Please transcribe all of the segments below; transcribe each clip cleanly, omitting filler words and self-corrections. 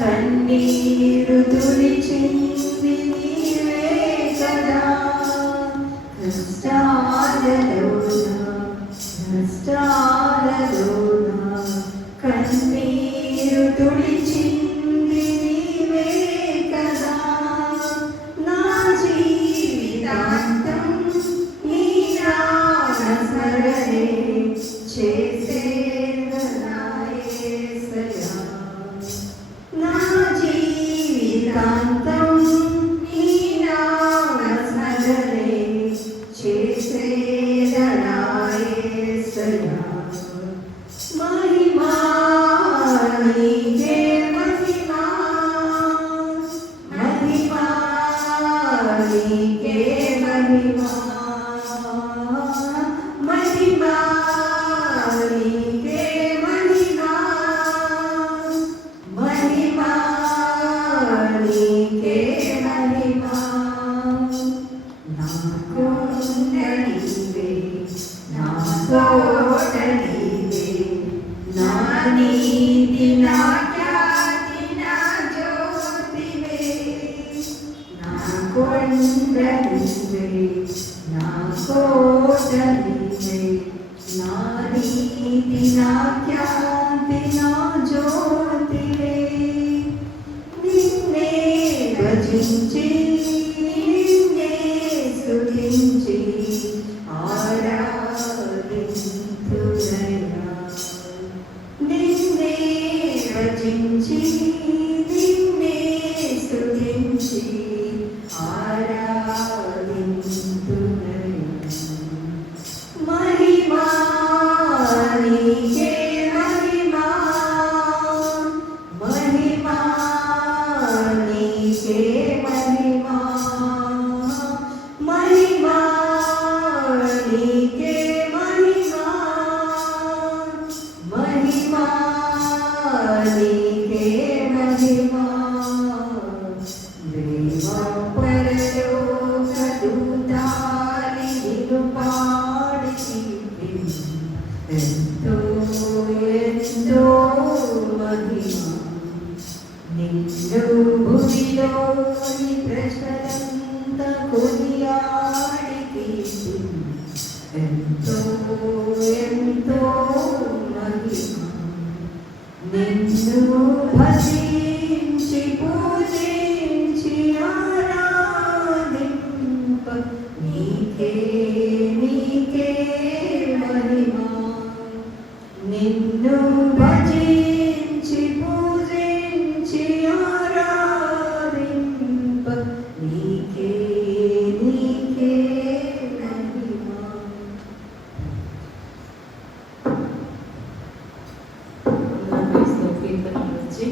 కన్నీరు తుడిచింది నీవే కదా, కష్టాలలోన కన్నీరు తుడిచింది నీవే కదా, నా జీవితాంతం నీ నామ స్మరణే చేసేదనా యేసయ్యా, నా జీవితాంతం నీ నామ స్మరణే చేసేదనా యేసయ్యా, మహిమా నీకే మహిమా, మహిమా నీకే మహిమా, మహిమా నీకే మహిమా, మహిమా నీకే మహిమా, నా కొండ నీవే, నా కోట నీవే, నా నీతి నా ఖ్యాతి నా జ్యోతివే, నా కొండ నీవే, నా కోట నీవే, నా నీతి నా ఖ్యాతి నా జ్యోతివే, నిన్నే భజించి నిన్నే స్తుతించి ఆరాధింతునయ్యా, నిన్నే భజించి నిన్నే స్తుతించి ఆరాధింతునయ్యా, మహిమా నీకే మహిమా, మహిమా నీకే మహిమా, మహిమా నీకే మహిమా, మహిమా నీకే మహిమా, దేవా పరలోక దూతాని నిన్ను పాడి ఎంతో ఎంతో మహిమా, నిన్ను భూమిలోని ప్రజలంతా కొనియాడి ఎంతో ఎంతో మహిమా, నిన్ను భజించి పూజించి ఆరాధింప నీకే నీకే మహిమా, నిన్ను భజించి పూజించి ఆరాధింప నీకే నీకే మహిమా. కీర్తన నుంచి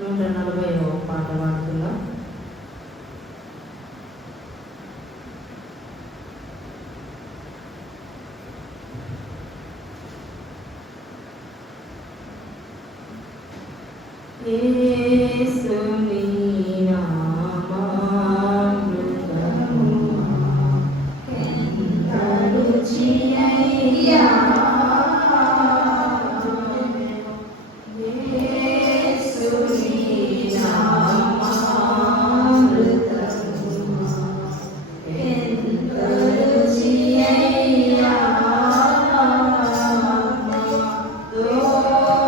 140వ పాట పాడుతున్నాం. యేసుని నామామృతము ఎంత రుచియయ్యా, యేసుని నామామృతము ఎంత రుచియయ్యా, దోషములను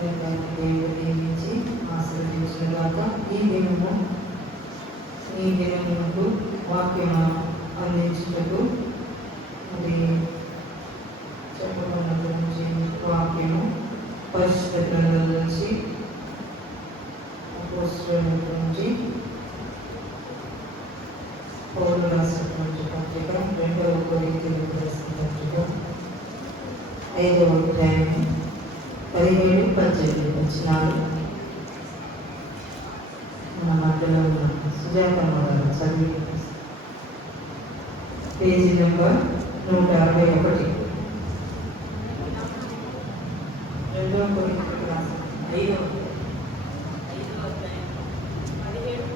దేవుడు దీవించి ఆశీర్వదించుగాక. ఈ దినముకు వాక్యము అందించుటకు అది చెప్పబడిన గురించి వాక్యము పరిశుద్ధ గ్రంథం నుంచి అపోస్తలుల గురించి పౌలు రాసినటువంటి పత్రిక 2వ కొరింథీయులకు రాసిన పత్రిక 5వ అధ్యాయం 17-18 వచనాలు. మన మధ్యలో ఉన్న సుజాత గారు చదివి పేజీ నెంబర్ 161. 2వ కొరింథీయులకు రాసిన 5వ అధ్యాయం 17-18.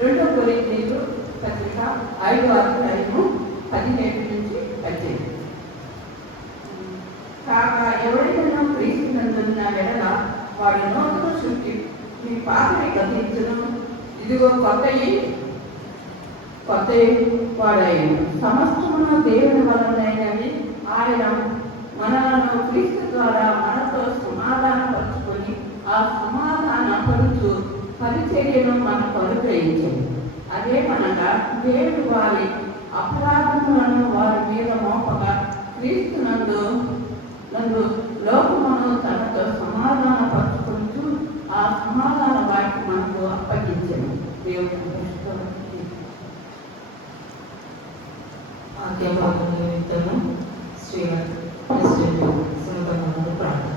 రెండో కొరింథీయులు పత్రిక 5వ అధ్యాయము 17-18. కాక ఎవరైనా క్రీస్తునందున్న ఎడల వాడు నూతన సృష్టి, మీ పాతవి గతించును, ఇదిగో కొత్తయి వాడైను. సమస్తమును దేవుని వలనైనవి. ఆయన మనలను క్రీస్తు ద్వారా మనతో సమాధానపరుచుకొని ఆ సమాధాన పరుచు పరిచర్యను మనకు అనుగ్రహించింది. అదేమనగా దేవుడు వారి అపరాధములను వారి మీద మోపగా క్రీస్తునందు లోకమును తనతో సమాధాన పరుచుకుంటూ ఆ సమాధాన వాటికి మనకు అప్పగించను. దేవుడు వాక్యభాగం నిమిత్తము శ్రీమతి ప్రెసిడెంట్ సునీతమ్మను ప్రార్థన.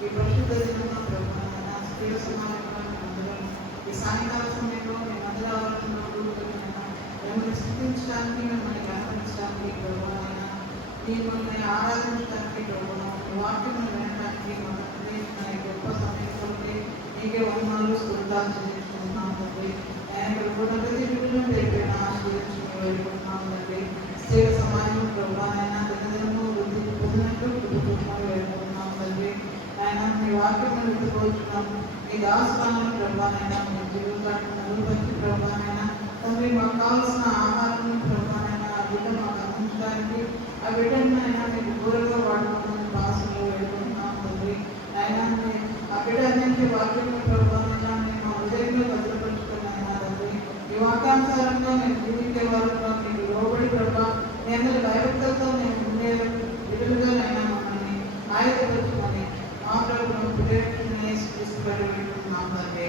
ఈ పరిశుద్ధ దినంలో ప్రభువైన స్త్రీల సమావేశంలో ఈ సాయంకాల సమయంలో మేము అందరావరణంలో మిమ్మల్ని స్థుతించడానికి, మిమ్మల్ని గణపరచడానికి ప్రభువైన మిమ్మల్ని ఆరాధించడానికి ప్రభువైన వాక్యం వినడానికి మన గొప్ప సమయంలో మీకే వందనాలు స్తుతులు చెల్లించుకుంటున్నాం తండ్రి. ప్రతి బిడ్డను తెలిపిన ఆశీర్వదించుకుని వేడుకుంటున్నాం తండ్రి. స్త్రీల సమాజం ప్రభువైన దినదినము వృద్ధి పొందినట్లు కుటుంబాలు వేడుకుంటున్నాం తండ్రి. ఆయన మీ వాక్యం ఎత్తుకోవచ్చున్నాం. మీ దాస్థానం ప్రభానైనా మీ జీవితాన్ని నలుగురికి ప్రభానైనా తండ్రి మాకు కావాల్సిన ఆహారం ప్రభానైనా ఆ బిడ్డ మాకు అందించడానికి ఆ బిడ్డనైనా మీకు దూరంగా వాడుకోవాలని భాషలో వేడుకుంటున్నాం తండ్రి. అయినా ఆ బిడ్డ అన్నింటి వాక్యం ప్రభానైనా నేను హృదయంలో భద్రపరుచుకున్నాయినా తండ్రి. ఈ వాక్యానుసారంగా నేను జీవించే వారంలో మీకు లోబడి ప్రభా మీ అందరి భయభక్తులతో నేను ఉండే విడుదలుగా నైనా మమ్మల్ని ఆయుధపరచుకొని మా ప్రభుత్వం పుట్టినట్టునే సృష్టిస్తున్నాం తండ్రి.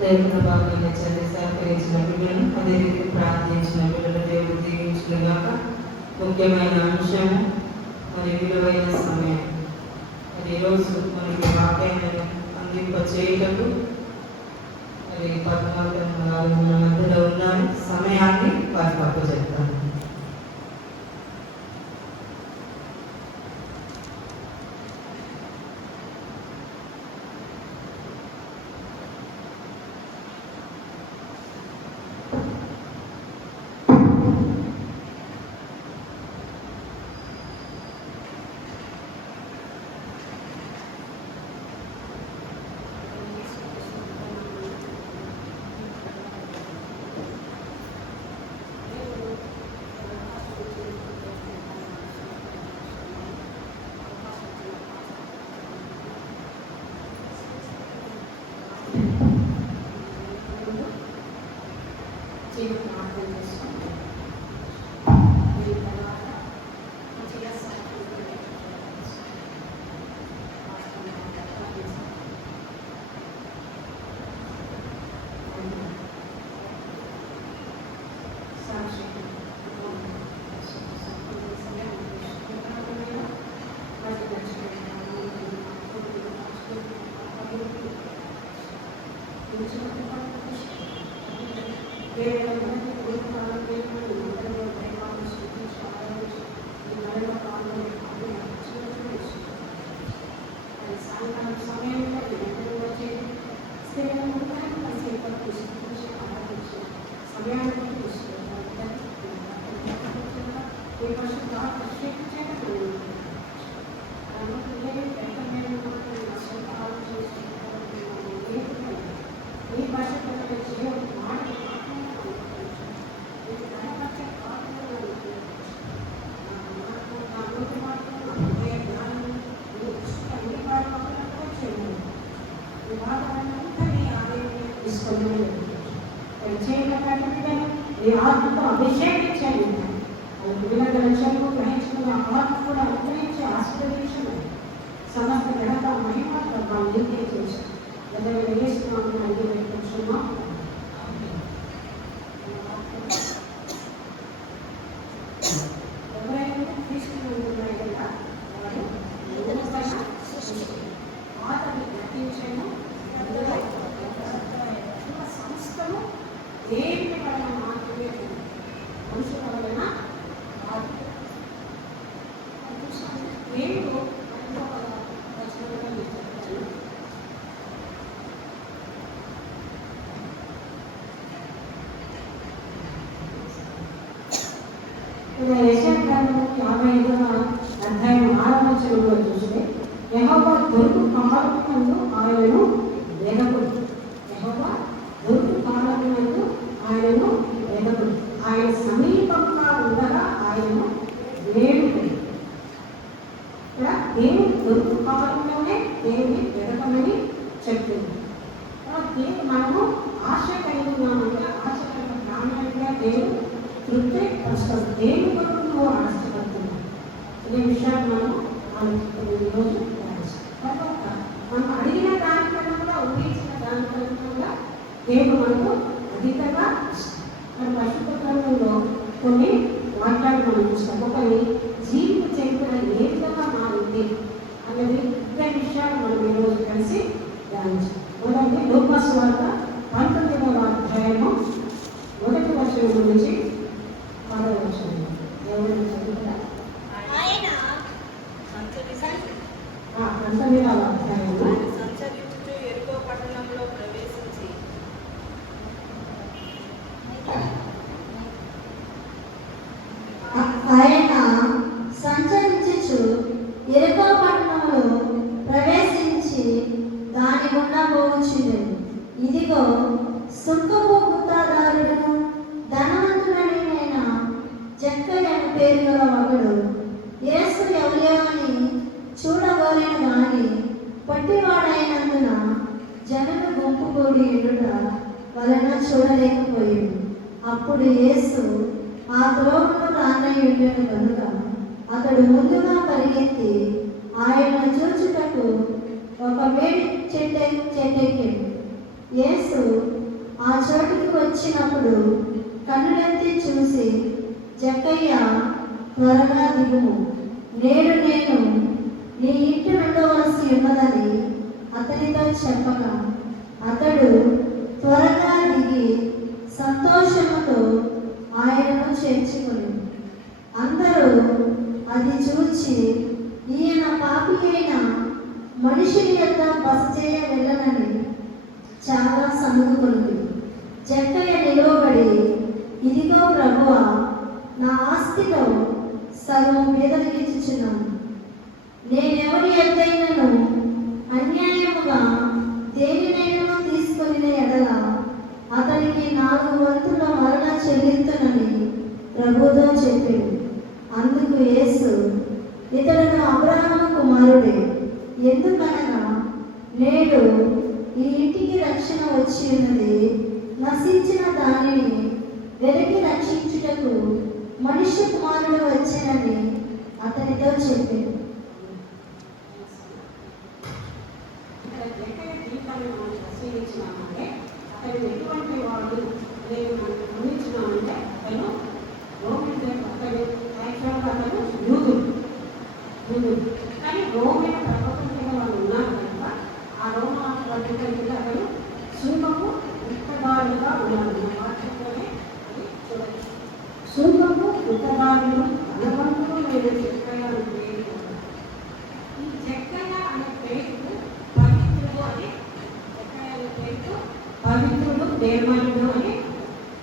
దేవుని భాగంగా చదివి సహకరించిన బిడ్డలను అదే రీతి ప్రార్థించిన బిడ్డల దేవుడు దీవించుగాక. ముఖ్యమైన అంశము మరి విలువైన సమయం. మరి ఈరోజు మనకి వాక్యాన్ని అందింప చేయటకు మరి పద్మావతి గారు మన మధ్యలో ఉన్నారు. సమయాన్ని వారి పక్క చెప్తాను. సాయంకాలం సమయంలో వచ్చి సమయానికి ఈ ఆత్మతో అభిషేకించండి. వివిధ లక్ష్యాలు గ్రహించుకున్న ఆత్మ కూడా అనుగ్రహించి ఆశీర్వదించండి. సమస్త ఘనత మహిమ ప్రభావం నీకే చేశారు. ఎవరైనా వేస్తున్నామని అడిగి పెట్టుకుంటున్నాం. ఎవరైనా తీసుకున్నాయి కదా వారు ఆతని గ్రహించను. సంస్థలు దేవుని వలన మాత్రమే మనుషుల వలన దేవుడు యెషయా 55వ అధ్యాయం 6వ వచనంలో చూస్తే యెహోవా దొరుకు కాలమునందు ఆయనను వేగపడు. యెహోవా దొరుకు కాలమునందు ఆయనను వేగపడు. ఆయన సమీపంగా ఉండగా ఆయనను వేడుకొని. ఇక్కడ దేవుడు దొరుకు కాలంలోనే దేవుని వెదకమని చెప్తుంది. మనము ఆశ కలిగి ఉన్నామంటే ఆశ కలిగిన ప్రాణాలుగా దేవుడు తృప్తి పరుస్తాడు. దేవుని కొరకు నువ్వు ఆశపడుతున్నావు. ఇదే విషయాన్ని మనం ఈరోజు తర్వాత మనం అడిగిన దానికన్నా కూడా ఊహించిన దానికన్నా కూడా దేవుడు మనకు అధికంగా మన పశుపత్రంలో కొన్ని వాక్యాలు మనం చూస్తాం. ఒకరి జీవిత చరిత్ర ఏ విధంగా మారింది అన్నది ఇద్దరు విషయాలు మనం ఈరోజు కలిసి ధ్యానించాం. మొదటి లూకా సువార్త 19వ అధ్యాయము 1వ వచనం నుంచి 10వ వచనం. ఎవరైనా చదువుతారా? 19వ అధ్యాయము సంచరించుచు యెరికో పట్టణంలో ప్రవేశించి ఆయన సంచరించుచు యెరికో పట్టణంలో ప్రవేశించి దాని గుండా పోవచ్చుండెను. ఇదిగో సుంకపు గుత్తాదారుడును ధనవంతుడైన జక్కయ్య అను పేరు గల ఒకడు యేసు ఎవరేమని చూడగోరిన గాని పొట్టివాడైనందున జనులు గుంపు కూడి ఎదుట వలన చూడలేకపోయింది. అప్పుడు యేసు ఆ త్రోవను రానయ్యుండెను కనుక అతడు ముందుగా పరిగెత్తి ఆయన చూచుటకు ఒక వేడి చెట్టెక్కి యేసు ఆ చోటుకి వచ్చినప్పుడు కన్నులెత్తి చూసి, జక్కయ్య త్వరగా దిగుము, నేడు నేను నీ ఇంటి ఉండవలసి ఉన్నదని అతనితో చెప్పగా అతడు త్వరగా దిగి సంతోషముతో ఆయనను చేర్చుకుని. అందరూ అది చూచి ఈయన పాపి అయిన మనుషుని యొక్క బస చేయ వెళ్ళనని చాలా సనుగుకొంది. జక్కయ్య నిలవబడి, ఇదిగో ప్రభువా, నా ఆస్తిలో సగం పేదలకు ఇచ్చుచున్నాను. నేనెవరి ఎద్దైనను అన్యాయముగా దేనినైనా తీసుకొని ఎడల అతనికి 4 వంతుల మరణ చెల్లించునని ప్రభుతో చెప్పాడు. అందుకు యేసు, ఇతడును అబ్రహాము కుమారుడే, ఎందుకనగా నేడు ఈ ఇంటికి రక్షణ వచ్చి ఉన్నది. నశించిన దానిని వెలికి రక్షించుటకు మనుష్య కుమారుడు వచ్చానని అతనితో చెప్పాడు. పరిశీలించినామంటే అతను ఎటువంటి వాడు నేను మనం గమనించినామంటే అతను రోమిన్ అతను యాక్చువల్గా అతను యూదుడు. కానీ రోమిన్ ప్రపంచంలో వాళ్ళు ఉన్నారు కనుక ఆ రోమా అతను సుంకము యుద్ధకారులుగా ఉన్నారు. వాక్యంలోనే అది చూడవచ్చు. శృంగము యుద్ధకారులు బలవంతులు నేను జక్కయ్య అని పేరు. ఈ జక్కయ్య అనే పేరు పవిత్రుడు అని, జక్కయ్య అనే పేరు పవిత్రుడు నిర్మలుడు అని.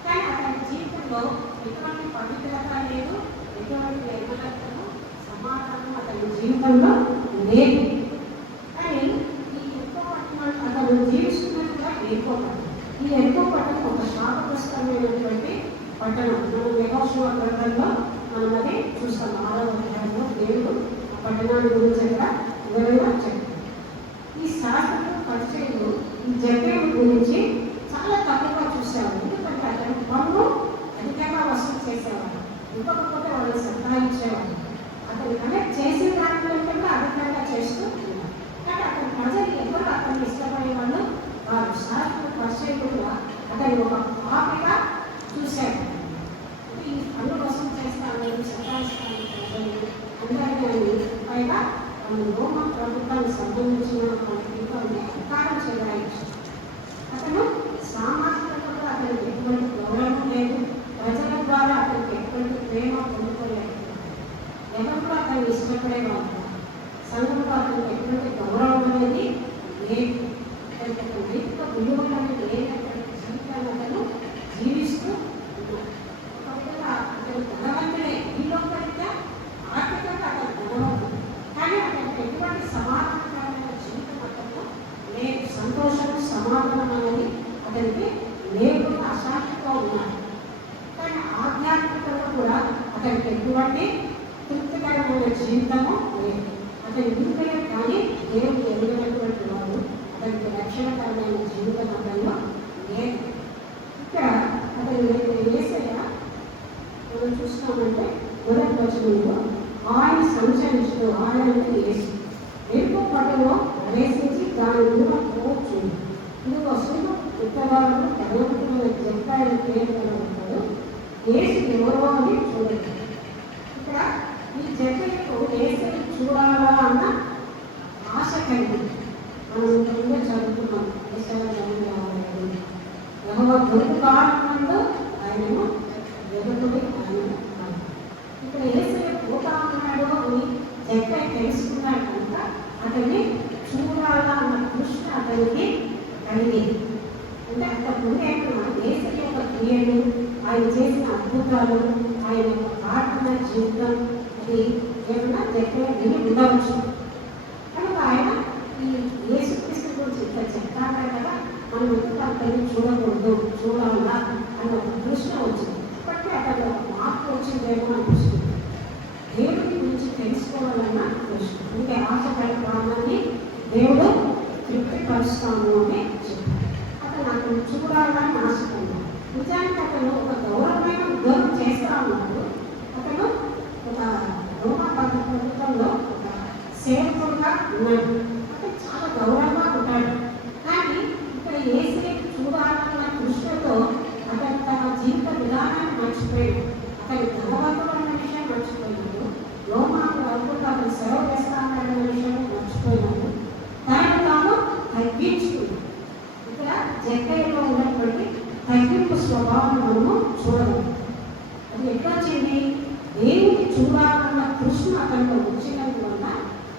కానీ అతని జీవితంలో ఎటువంటి పవిత్రత లేదు, ఎటువంటి నిర్మలతను సమాధానం అతని జీవితంలో లేదు. కానీ ఈ ఎక్కువ పట్టణం అతను జీవిస్తున్నట్టుగా ఎరుకోపట్టణం. ఈ ఎరుకోపట్టణం ఒక శాపగ్రస్తమైనటువంటి పట్టణం. మనం యెహోషువ గ్రంథంలో మనం అది చూస్తాం. 6వ అధ్యాయంలో దేవుడు ఆ పట్టణాన్ని గురించి అక్కడ వివరంగా చెప్పారు. ఈ శాస్త్రులు పరిచయంలో ఈ జక్కయ్య గురించి చాలా తక్కువగా చూసేవారు. ఎందుకంటే అతను పనులు అధికంగా వసూలు చేసేవారు, ఇవ్వకపోతే వాళ్ళు సతాయించేవారు. అతను కనెక్ట్ చేసిన దాంట్లో కూడా అధికంగా చేస్తూ ఉన్నారు. కానీ అతని ప్రజలు ఎవరు అతన్ని ఇష్టపడే వాళ్ళు వారు. శాస్త్రులు పరిచయంగా అతని ఒక పాపిగా చూశారు. ఈ పనులు వసూలు చేస్తాను, సతాయిస్తాను అందరినీ పైగా వాళ్ళు రోమ ప్రభుత్వానికి సంబంధించిన అధికారం చెలాయించారు. అతను సామాజికంగా కూడా అతనికి ఎటువంటి గౌరవం లేదు. ప్రజల ద్వారా అతనికి ఎటువంటి ప్రేమ పొందుకోలేదు. ఎవరు కూడా అతన్ని ఇష్టపడేవాళ్ళు. సంఘంలో అతనికి ఎటువంటి గౌరవం అనేది లేదు. అతనికి ఒక నైతిక విలువలు అనేది లేనటువంటి జీవితాన్ని అతను జీవిస్తూ ఉన్నాడు. ఒక విధంగా అతను ధనవంతుడే, ఈ లోపలిగా ఆర్థికంగా అతను ధనవంతుడు. కానీ అతనికి ఎటువంటి సమాధానకరమైన జీవితం అతను లేదు. సంతోషం సమాధానం అనేది అతనికి లేకుండా అశాంతిగా ఉన్నాడు. కానీ ఆధ్యాత్మికంగా కూడా అతనికి ఎటువంటి తృప్తికరమైన జీవితము లేదు. అతని ఇంటిలో కానీ దేవుడు ఎదురైనటువంటి వాడు అతనికి రక్షణకరమైన జీవితం అతనిలో లేదు. ఇక్కడ అతను యేసయ్య మనం చూస్తామంటే మొదటి వచనంలో ఆయన సంచరిస్తూ, ఆయన అంటే యేసు ఎరుపు పట్టణంలో ప్రవేశించి దాని దూరం పోవచ్చు. ఇది ఒక సులువు ఉత్తరాలను ధనవంతులైన జక్కయ్య పేరు ఉంటాడు. యేసు ఎవరో అని చూడండి. ఇక్కడ ఈ జక్కయ్యకు యేసుని చూడాలా అన్న ఆశ కలిగింది. మనం ఇంతకుముందే చదువుకున్నాం. యెహోవా దొరుకుతాడు, ఆయనేమో వెలుగుడి ఆయన. ఇక్కడ యేసయ్య పోతా ఉన్నాడు అని జక్కయ్య తెలుసుకున్నాడు కనుక అతన్ని చూడాలా అన్న దృష్టి అతనికి కలిగింది. అంటే అంతకుముందే యేసయ్య యొక్క క్రియలు, ఆయన చేసిన అద్భుతాలు, ఆయన యొక్క ప్రార్థన జీవితం అది ఏమన్నా జక్కయ్య విని ఉండవచ్చు. కనుక ఆయన ఈ యేసుక్రీస్తు గురించి ఇంత చెప్తాడు కదా, మనం ఎందుకు అతన్ని చూడకూడదు, చూడాలా అన్న ఒక దృష్టి వచ్చింది. ఇప్పటికీ అతను మార్పు వచ్చిందేమో అనిపిస్తుంది. దేవుడి గురించి తెలుసుకోవాలన్న దృష్టి. అంటే ఆశపడే ప్రాణాన్ని దేవుడు తృప్తిపరుస్తాము అని చెప్పారు. అతను చూడాలని ఆశపడ్డాడు. నిజానికి అతను ఒక గౌరవమైన ఉద్యోగం చేస్తా ఉన్నాడు. అతను ఒక రోమా ప్రభుత్వంలో ఒక సేవకుడుగా ఉన్నాడు. అతను చాలా గౌరవంగా ఉంటాడు. కానీ ఇక్కడ యేసయ్య చూడాలన్న దృష్టితో అతను తన జీవిత విధానాన్ని మర్చిపోయాడు. అతని ధనవంతుడన్న విషయం మర్చిపోయినాడు. రోమా ప్రభుత్వం అతను సేవ చేస్తానన్న విషయం మర్చిపోయినాడు. దాన్ని తాను తగ్గించుకున్నాడు. ఇక్కడ జక్కయ్యలో ఉన్నటువంటి తగ్గింపు స్వభావం మనము చూడగలం. అది ఎట్లా వచ్చింది? దేవుని చూడాలన్న కృష్ణ అతనిలో వచ్చినందువల్ల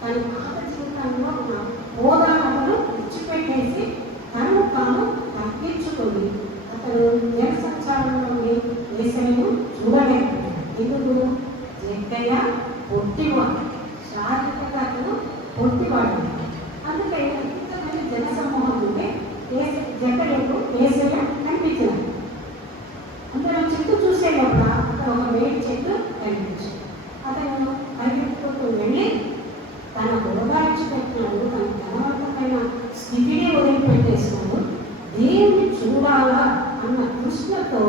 తన పాత జీవితంలో ఉన్న హోదాలను విడిచిపెట్టేసి తనను తాను తగ్గించుకొని అతను జనసంచారంలోని యేసయ్యను చూడలేకపోయాడు. ఎందుకు? జక్కయ్య పొట్టివాడు, శారీరకంగా అతను పొట్టివాడు. అందుకే ఇంతమంది జనసమూహం ఉంటే జక్కయ్యకు యేసయ్య కనిపించాడు. అందరూ చెట్టు చూసే లోపల అక్కడ ఒక వేడి చెట్టు కనిపించింది. అతను పరిగెత్తుకుంటూ వెళ్ళి తన ఉదగార్చి పెట్టినాడు. తన ధనవంతమైన స్థితిని వదిలిపెట్టేసినాడు. దేవుని చూడాలా అన్న కృష్ణతో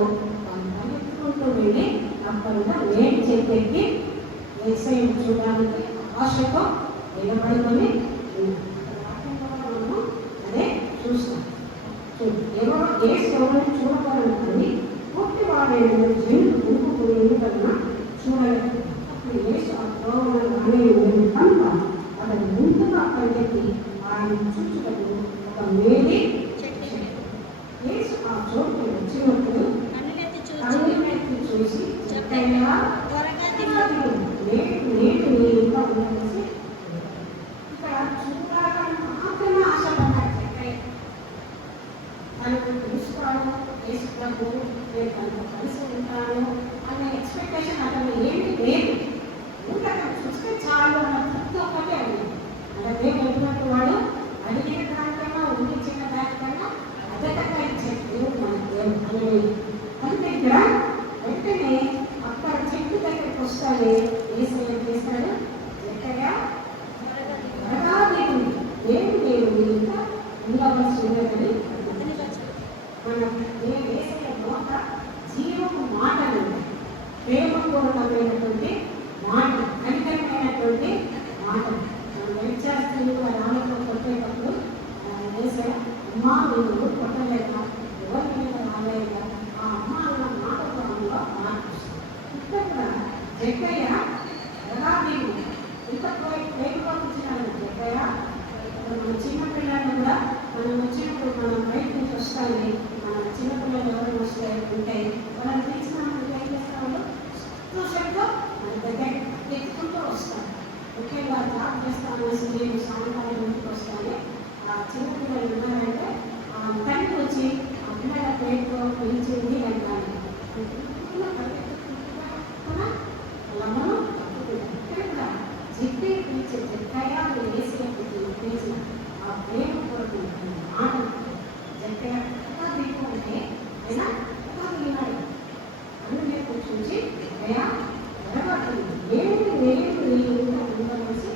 తను పరిగెత్తుకుంటూ వెళ్ళి అక్కడ వేడి చెట్టు ఎక్కి యేసయ్యను చూడడానికి ఆశతో నిలబడుకొని మనము అదే చూస్తాం. ఎవరు యేసు ఎవరిని చూడగలను కానీ పూర్తి వాడైన జీవులు గుంపుకుని ఎందుకన్నా చూడలేదు. అప్పుడు యేసు ఆ త్రోవలో రాని కనుక అతను ముందుగా పరిగెత్తి ఆయన చూచుటకు ఒక వేడి యేసు ఆ చోటు వేసుకున్నప్పుడు నేను తనతో కలిసి ఉంటాను అనే ఎక్స్పెక్టేషన్ అతను ఏమీ లేదు. ఇంకా అతను చూస్తే చాలు అన్న తృప్తి ఒక్కటే ఉంది. అలా దేవుడు ఎటువంటి వాడు అడిగిన దానికన్నా ఊహించిన దానికన్నా అదటగా ఇచ్చే దేవుడు మన దేవుడు అని. అంటే ఇక్కడ వెంటనే అక్కడ చెట్టు దగ్గరికి వస్తాడు. ఏసయ్య చేస్తాడు, ఎక్కగా త్వరగా దేవుడు ఏమి దేవుడు ఇంకా ఉండవలసి ఉన్నదని మన ఏసయ్య నోట జీవము మాటలు, ప్రేమపూర్వకమైనటువంటి మాట, కనికరమైనటువంటి మాట. వైద్యాస్తులు రాళ్ళతో కొట్టేటప్పుడు ఏసయ్య అమ్మా నువ్వు కొట్టలేక ఎవరి మీద రాలేక ఆ అమ్మ అన్న మాట క్రమంలో మార్పిస్తాడు. ఇక్కడ కూడా జక్కయ్య రగాదీవు ఇంత ప్రేమపూర్వకమైన జక్కయ్య మన చిన్నపిల్లలు కూడా మనం వచ్చినప్పుడు మనం బయట నుంచి వస్తాయి. మన చిన్నపిల్లలు ఎవరైనా వస్తే ఉంటే వాళ్ళని తెలిసినప్పుడు ఏం చేస్తాము, సంతోషంతో మన దగ్గర ఎత్తుకుంటూ వస్తాం. ముఖ్యంగా జాబ్ చేస్తాను నేను సాయంకాలం ఇంటికి వస్తాను. ఆ చిన్నపిల్లలు ఉన్నారంటే ఆ తండ్రి వచ్చి ఆ పిల్లల పేరుతో పిలిచింది అంటాను. లమ్మను ఇక్కడ కూడా చెప్పి పిలిచే జక్కయ్య వేసిన పిలిచిన ఆ ప్రేమ కొరకు మాట జక్కయ్య ఎలా దీపం అంటే అయినా ఎలా విన్నాడు అన్ను నేను చూసి అయ్యా తర్వాత ఏమి నేను ఉండవలసి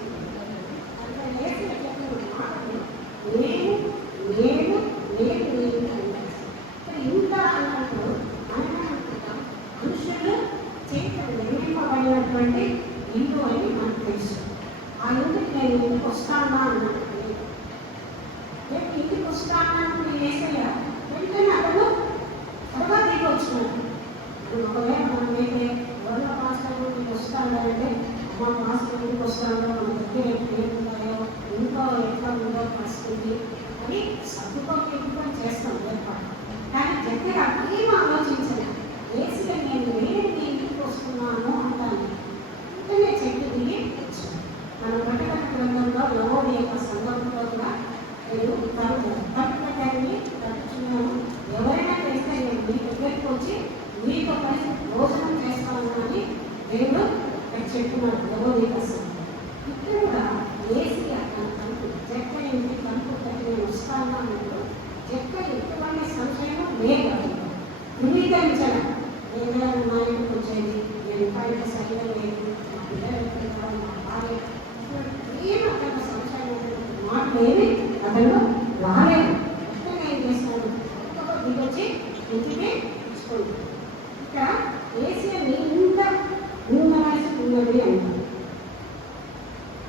అంత వేసిన చెప్పిన మాటలు నేను ఇంత అన్నప్పుడు అనుకుంటాం మనుషులు చేతులు నిర్మింపబడినటువంటి ఇల్లు అని మనకు తెలుసు. ఆ ఇంటికి నేను ఇంటికి వస్తానా అన్నాడు. రేపు ఇంటికి వస్తానన్నప్పుడు ఏసయ్య వెంటనే అతను త్వరగా దిగి వచ్చినాడు. ఒకవేళ మనమైతే ఎవరిలో పాస్టర్ ఇంటికి వస్తానంటే అమ్మ పాస్టర్ ఇంటికి వస్తానో మన దగ్గర ఏమున్నాయో ఇంట్లో ఎట్లా ఉందో పరిస్థితి అని సర్దుకోని చేస్తాం ఏర్పాటు. కానీ దగ్గర ఏం ఆలోచించాను, ఏసయ్య నేను ఇంటికి వస్తున్నాను అంటాను. వెంటనే చెట్టు దిగి వచ్చాను. మన పట్టణ గ్రంథంలో లవోడి యొక్క సందర్భంలో కూడా నేను తప్పుని తప్పుచున్నాను. ఎవరైనా చేస్తే నేను మీ దగ్గరికి వచ్చి మీతో కలిసి భోజనం చేస్తాను అని దేవుడు ఇక్కడ చెప్తున్నాడు. లవోడి కోసం ఇక్కడ కూడా ఏసయ్య తన కనుక జక్క ఇంటి కనుక నేను వస్తాను అన్నప్పుడు జక్క ఎటువంటి సంశయం లేదు. ధృవీకరించడం నేను నా ఇంటికి వచ్చేది, నేను పైన సరిగా లేదు, మా పిల్లలు మా భార్య ఏం అక్కడ సంశయం మాటలేమి అతను రాలేదు. ఎక్కడ ఏం చేస్తాను దిగొచ్చి ఇంటికి తెచ్చుకోండి. ఇక్కడ ఏసీని ఇంత ఉండవలసి ఉన్నది అంటారు.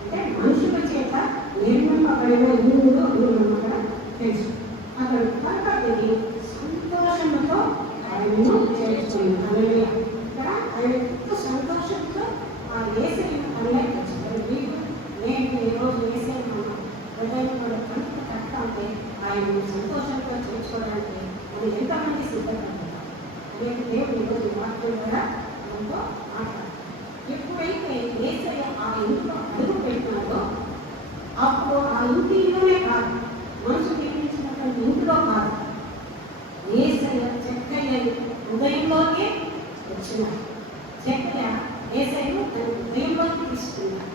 అంటే మనుషుల చేత నిర్మింపబడిన ఇల్లు అక్కడ తెలుసు. అతను త్వరగా దిగి సంతోషంతో ఆయనను చేర్చుకున్నాడు. ఇక్కడ ఆయన ఎంతో సంతోషంతో ఆ ఏసీని కళ్ళకి వచ్చారు. నేను ఈరోజు ఏసీ హృదయం కూడా కనుక కట్టాలంటే ఆయన సంతోషంతో చేర్చుకోవడానికి మనం ఎంతమంది సిద్ధపడతారు అనేది దేవుడు ఈరోజు వాక్యం కూడా మనతో మాట్లాడారు. ఎప్పుడైతే ఏసయ్య ఆ ఇంట్లో అడుగు పెట్టినాడో అప్పుడు ఆ ఇంటిలోనే కాదు, మనసు నిర్మించినటువంటి ఇంట్లో కాదు, ఏసయ్య జక్కయ్య హృదయంలోకి వచ్చినాడు. జక్కయ్య ఏసయ్యను తన హృదయంలోకి తీసుకున్నాడు.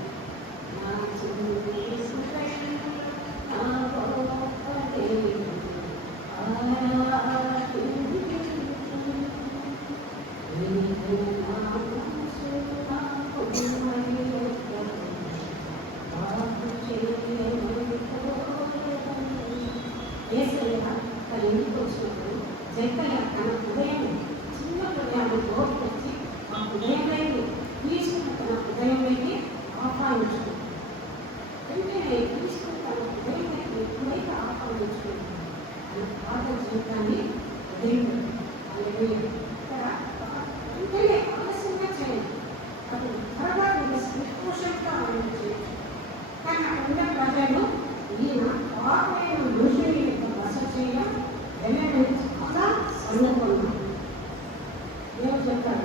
జక్కయ్య తన హృదయం చిన్న హృదయాన్ని వచ్చి ఆ హృదయంలోకి తీసుకున్న తన హృదయంలోకి ఆహ్వానించుకుంది. వెంటనే తీసుకుని తన హృదయంలోకి ఎప్పుడైతే ఆహ్వానించుకుంది తన పాత జీవితాన్ని వదిలిపెట్టింది. ఇక్కడ వెంటనే ఆలస్యంగా చేయండి, అతను త్వరగా సంతోషంగా ఆలోచించి కానీ అక్కడ ఉన్న ప్రజలు ఈయన పాపైన మనుషుని యొక్క బస చేయడం వెళ్ళడం చాలా సన్నపడున్నారు. దేవుడు చెప్తారు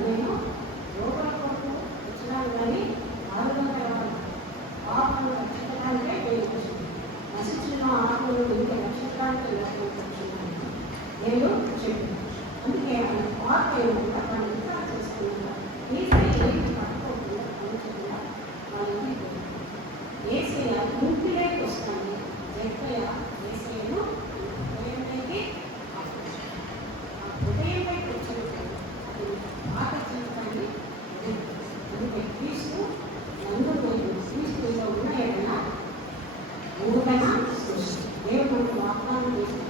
వాగ్దానం చేశాడు.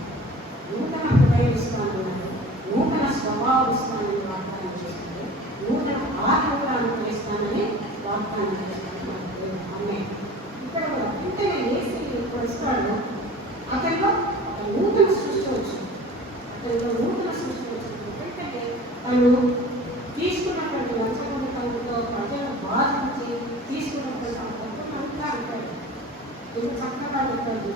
నూతన హృదయం ఇస్తానన్నాడు, నూతన స్వభావం ఇస్తానని వాగ్దానం చేస్తుంది, నూతన ఆత్మగా అనుగ్రహిస్తానని వాగ్దానం చేస్తాను. ఆమె ఇక్కడ వెంటనే ఏసీ ఇప్పుడు ఇస్తాడు, అతనిలో నూతన సృష్టి వచ్చింది. అతనిలో నూతన సృష్టి వచ్చింది. ఎందుకంటే తను తీసుకున్నటువంటి వంశములతో ప్రజలను బాధించి తీసుకున్నటువంటి అంతా అంటాడు. ఇది చక్కగా ఉంటాడు.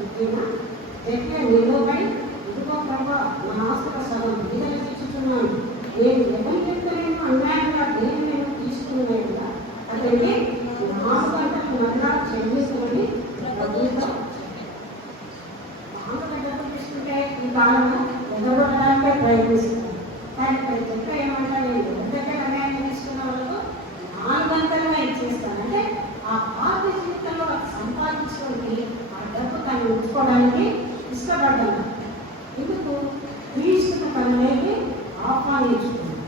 చెప్పే నిలబడి ఇదిగో ప్రభా నా ఆస్తుల సగం విడుదల తెచ్చుతున్నాను, నేను ఎవరిని అన్యాయంగా దేని నేను తీసుకున్నాను అతనికి 4 గంటలు మరలా చెల్లిస్తున్నది ప్రభుత్వం. 4 గంటలు తీసుకుంటే ఈ కాలంలో ఎదగొట్టడానికే ప్రయత్నిస్తున్నాను. కానీ ఇక్కడ చెప్ప ఏమంటా, నేను ఎవరి దగ్గర అన్యాయం తీసుకున్న వాళ్ళకు 4 గంటలుగా ఇచ్చేస్తాను. అంటే ఆ పాత జీవితంలో సంపాదించుకొని ఆ డబ్బు తను ఉంచుకోవడానికి ఇష్టపడ్డాను. ఎందుకు? క్రీస్తును తనలోకి ఆహ్వానించుకున్నాను,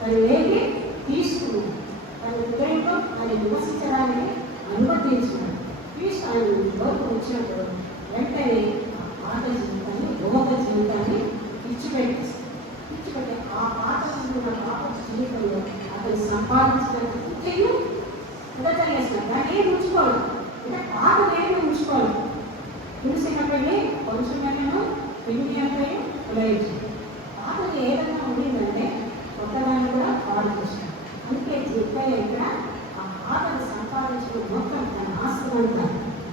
తనలోకి తీసుకున్నాను, తన హృదయంలో ఆయన నివసించడానికి అనుమతించినాడు. క్రీస్తు ఆయన లోకి వచ్చినప్పుడు వెంటనే ఆ పాత జీవితాన్ని లోక జీవితాన్ని ఇచ్చిపెట్టేస్తాడు. ఇచ్చిపెట్టే ఆ పాత జీవితంలో అతను సంపాదించడానికి ఉదటలేస్తాడు. దాన్ని ఏం ఉంచుకోవాలి అంటే పాత ఏమి ఉంచుకోవాలి. తులసినప్పటి కొంచెమైనా పిండి అంటే ఉదయించింది. పాతది ఏదైనా ఉండిందంటే కొత్తదాన్ని కూడా పాడు చేస్తాడు. అందుకే చెప్పాయి ఇక్కడ ఆ పాతను సంపాదించిన మొత్తం తన ఆస్తినంతా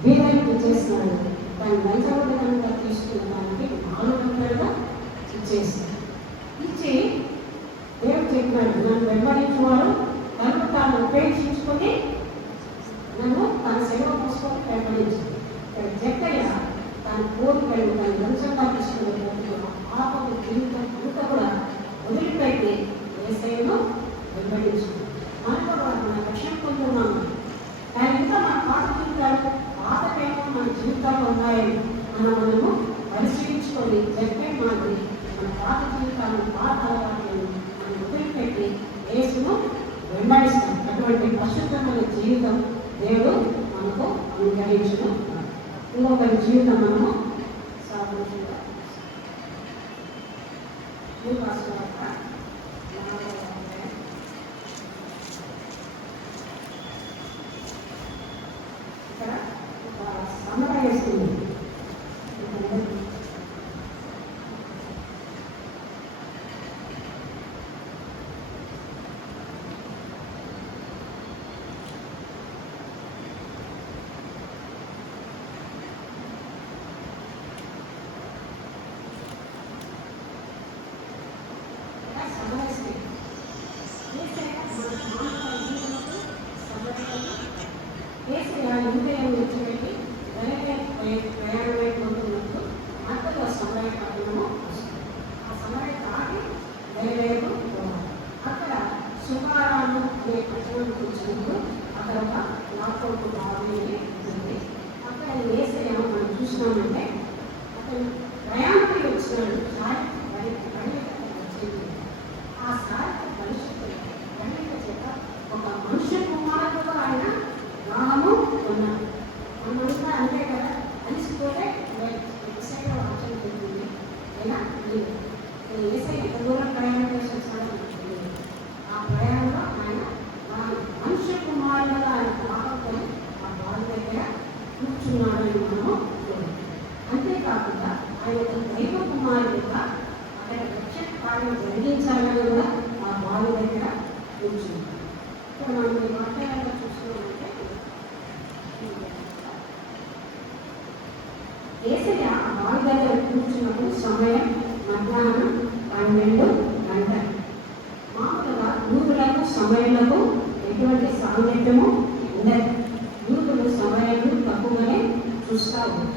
బీదరికి చేస్తున్నాడు. తన లంచగొట్టడంగా తీసుకున్న దానికి 4 గంటలుగా ఇచ్చేస్తాడు. ఇచ్చి దేవుడు చెప్పాడు, నన్ను వెంబడించేవాడు తను తాను ఉపేక్షించుకొని నన్ను తన సేవ పోసుకొని వెంబడించాడు. ఇక్కడ జక్కయ్య తన కోరికలు తన లంచంగా తీసుకుని పాపకు జీవితం అంతా కూడా వదిలిపెట్టి యేసయ్యను వెంబడించాడు. మనం కూడా మన రక్షణ పొందుతున్నాము. కానీ ఇంకా మన పాత జీవితాలు పాతకేమో మన జీవితాల్లో ఉన్నాయని మనము పరిశీలించుకొని చెప్పే మాదిరి మన పాత జీవితాలను పాత అలవాట్లను మనం వదిలిపెట్టి యేసును వెంబడిస్తాం. అటువంటి పరిశుద్ధమైన జీవితం దేవుడు మనకు అనుగ్రహించును. ఇంకొకరి జీవితం మనము సాధించుగా ఇక్కడ సమరవేస్తుంది. అక్కడ సుమారాను అనే పట్టణానికి వచ్చినప్పుడు అక్కడ ఒక నాకోటి బావి ఉంది. అక్కడ ఏసయ్య మనం చూసినామంటే అతను ప్రయాణపై వచ్చినాడు. ఆ సారి పరిశుద్ధులు గణిత చేత ఒక మనుష్య కుమారుడుగా ఆయన రాము ఉన్నాడు. మనమంతా అంతే కదా, అలిసిపోతే ఏసయ్య వాక్యం చెప్తుంది. ఎలా ఏసయ్య ఎంత దూరం ప్రయాణం చేసి వస్తాడో ఆ ప్రయాణంలో ఆయన మనుష్య కుమారుడుగా ఆయన పాపం ఆ బావి దగ్గర కూర్చున్నాడని మనము చూడాలి. అంతేకాకుండా ఆయన దైవ కుమారుడుగా అక్కడ రక్షణ కార్యం జరిగించాలని కూడా ఆ బావి దగ్గర కూర్చున్నాడు. ఇక్కడ మనం ఈ వాక్యాలను చూసుకున్నామంటే ఏసయ్య ఆ బావి దగ్గర కూర్చున్నప్పుడు సమయం మధ్యాహ్నం 12 గంటలు. మామూలుగా యూదులకు సమయాలకు ఎటువంటి సాంగత్యము ఉండదు. యూదులు సమయాన్ని తక్కువగానే చూస్తూ ఉంటారు.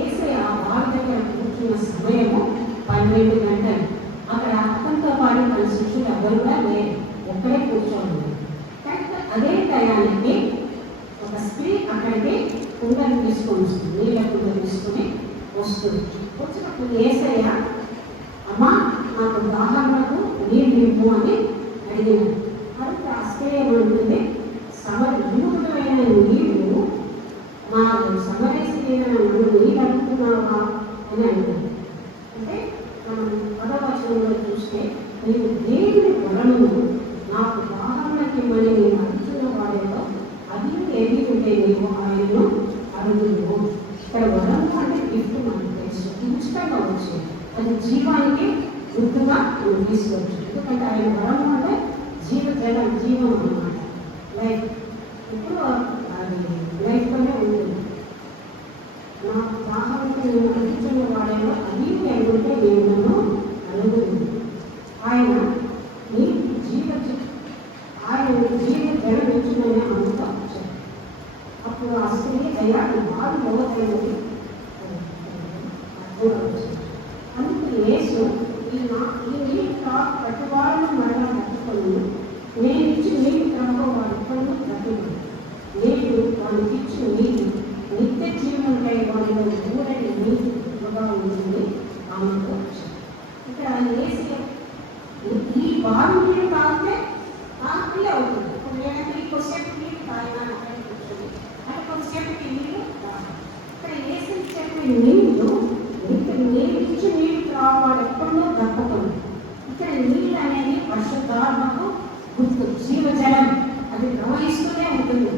ఏసయ్య ఆ బావి దగ్గర కూర్చున్న సమయము 12 గంటలు. అక్కడ అతనితో పాటు తన శిష్యులు ఎవరు కూడా లేరు, ఒక్కడే కూర్చోండి. అదే టయానికి ఒక స్త్రీ అక్కడికి కుండను తీసుకొని వస్తుంది, నీళ్ళ కుండ తీసుకుని వస్తుంది. వచ్చినప్పుడు ఏసయ్య అమ్మా నాకు దాహమునకు నీళ్ళు ఇవ్వు అని అడిగినాడు. అడిగితే ఆ స్త్రీ ఏమంటుంది, యూదుడైన నీళ్ళు మా సమరయ స్త్రీ నీళ్ళు అడుగుతున్నావా అని అంటారు. అంటే మనం 10వ వచనంలో చూస్తే నీవు దేవుని వరమును నాకు దాహములకి మని నేను అడుగుతున్న వాడేదో అది ఏది ఉంటే నీవు ఆయనను అడుగును. ఇక్కడ వరము అంటే గిఫ్ట్ మనకు తెలుసు, ఉచితంగా వచ్చేది. అది జీవానికి గుర్తుగా మనం తీసుకోవచ్చు. ఎందుకంటే ఆయన వరము అంటే జీవం అన్నమాట. లైఫ్ ఇప్పుడు అది లైఫ్లోనే ఉంటుంది. నాకు దాహంతో నేను అడుగుతున్న వాడేమో అది అనుకుంటే నేను నన్ను అడుగుతుంది. ఆయన నీ ఆయన జీవ జనమించుకునే అనుకుంటా అప్పుడు ఆ స్త్రీ అయ్యా బాగా లోతైనది అందుకు యేసు ఈ నీటి ప్రతివారిని మరణ పట్టుకొని నేను ఇచ్చి నీటి క్రమంలో వారి పనులు ప్రతిభ నేను వారికి ఇచ్చిన నీటి నిత్య జీవనకై వారిలో ఊరని నీటి ఎక్కువగా ఉంటుంది ఆమెతో ఇక్కడ వేసి ఈ బారు నీళ్ళు తాగితే ఫ్రీ అవుతుంది. ఇప్పుడు నేనంటే కొద్దిసేపు నీళ్ళు తాగినా కూర్చొని అంటే కొద్దిసేపటి నీళ్ళు ఇక్కడ వేసి చెప్పిన నీళ్ళు నీళ్ళు ఇచ్చి నీళ్ళు రావాలి ఎప్పుడో తప్పకుండా. ఇక్కడ నీళ్ళు అనేది పరిశుద్ధాత్మకు గుర్తు, జీవజలం, అది ప్రవహిస్తూనే ఉంటుంది.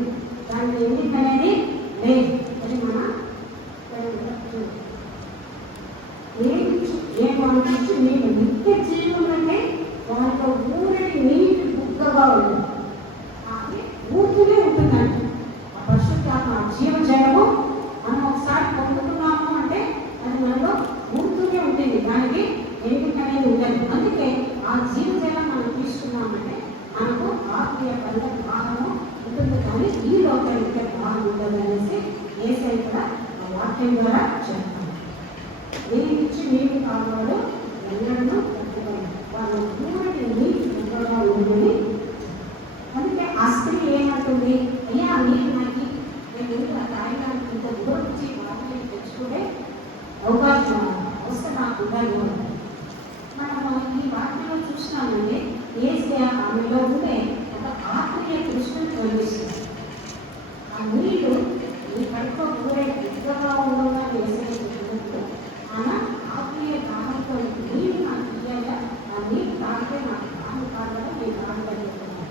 దాని ఎందుకు అనేది లేదు. అది మన ఏమంటే నీళ్ళు నిత్య జీవం అంటే దాంట్లో ఊరని నీటి బుగ్గగా ఉంటుంది. అది ఊరుతూనే ఉంటుందండి. ఆ పరిశుద్ధాత్మ జీవజలము మనం ఒకసారి పొందుతున్నాము అంటే అది మనలో ఊరుతూనే ఉంటుంది. దానికి ఎందుకు అనేది ఉండదు. అందుకే ఆ జీవజలం మనం తీసుకున్నామంటే మనకు ఆత్మీయ పనుల భాగము ఉంటుంది. కానీ ఈ లోకానికి భాగం ఉండదు అనేసి యేసయ్య కూడా ఆ వాక్యం ద్వారా చెప్తాను. దేనికి ఇచ్చి నీరు కావాలో ఎన్నడూ వాళ్ళు పూర్తి నీటి ఎక్కువగా ఉందని. అందుకే ఆ స్త్రీ ఏమంటుంది, అయ్యా నీరు నాకు నేను తాగడానికి ఇంత దూరం నుంచి వాటిని తెచ్చుకునే అవకాశం వస్తే నాకు ఉండాలి. మనము ఈ వాక్యంలో చూస్తున్నామండి, యేసయ్య ఆమెలో ఉండే ఒక ఆత్మీయ కృష్ణను తొలగిస్తుంది. ఆ నీళ్ళు ఈ కడుపులో ఊరే ఎక్కువగా ఉండగా యేసయ్య చెప్పినట్టు ఆమె ఆత్మీయ దాహంతో నీళ్ళు నాకు ఇయ్యాలి, ఆ నీళ్ళు తాగితే నాకు దాహం కావాలని నేను తాగలేకపోతున్నాను.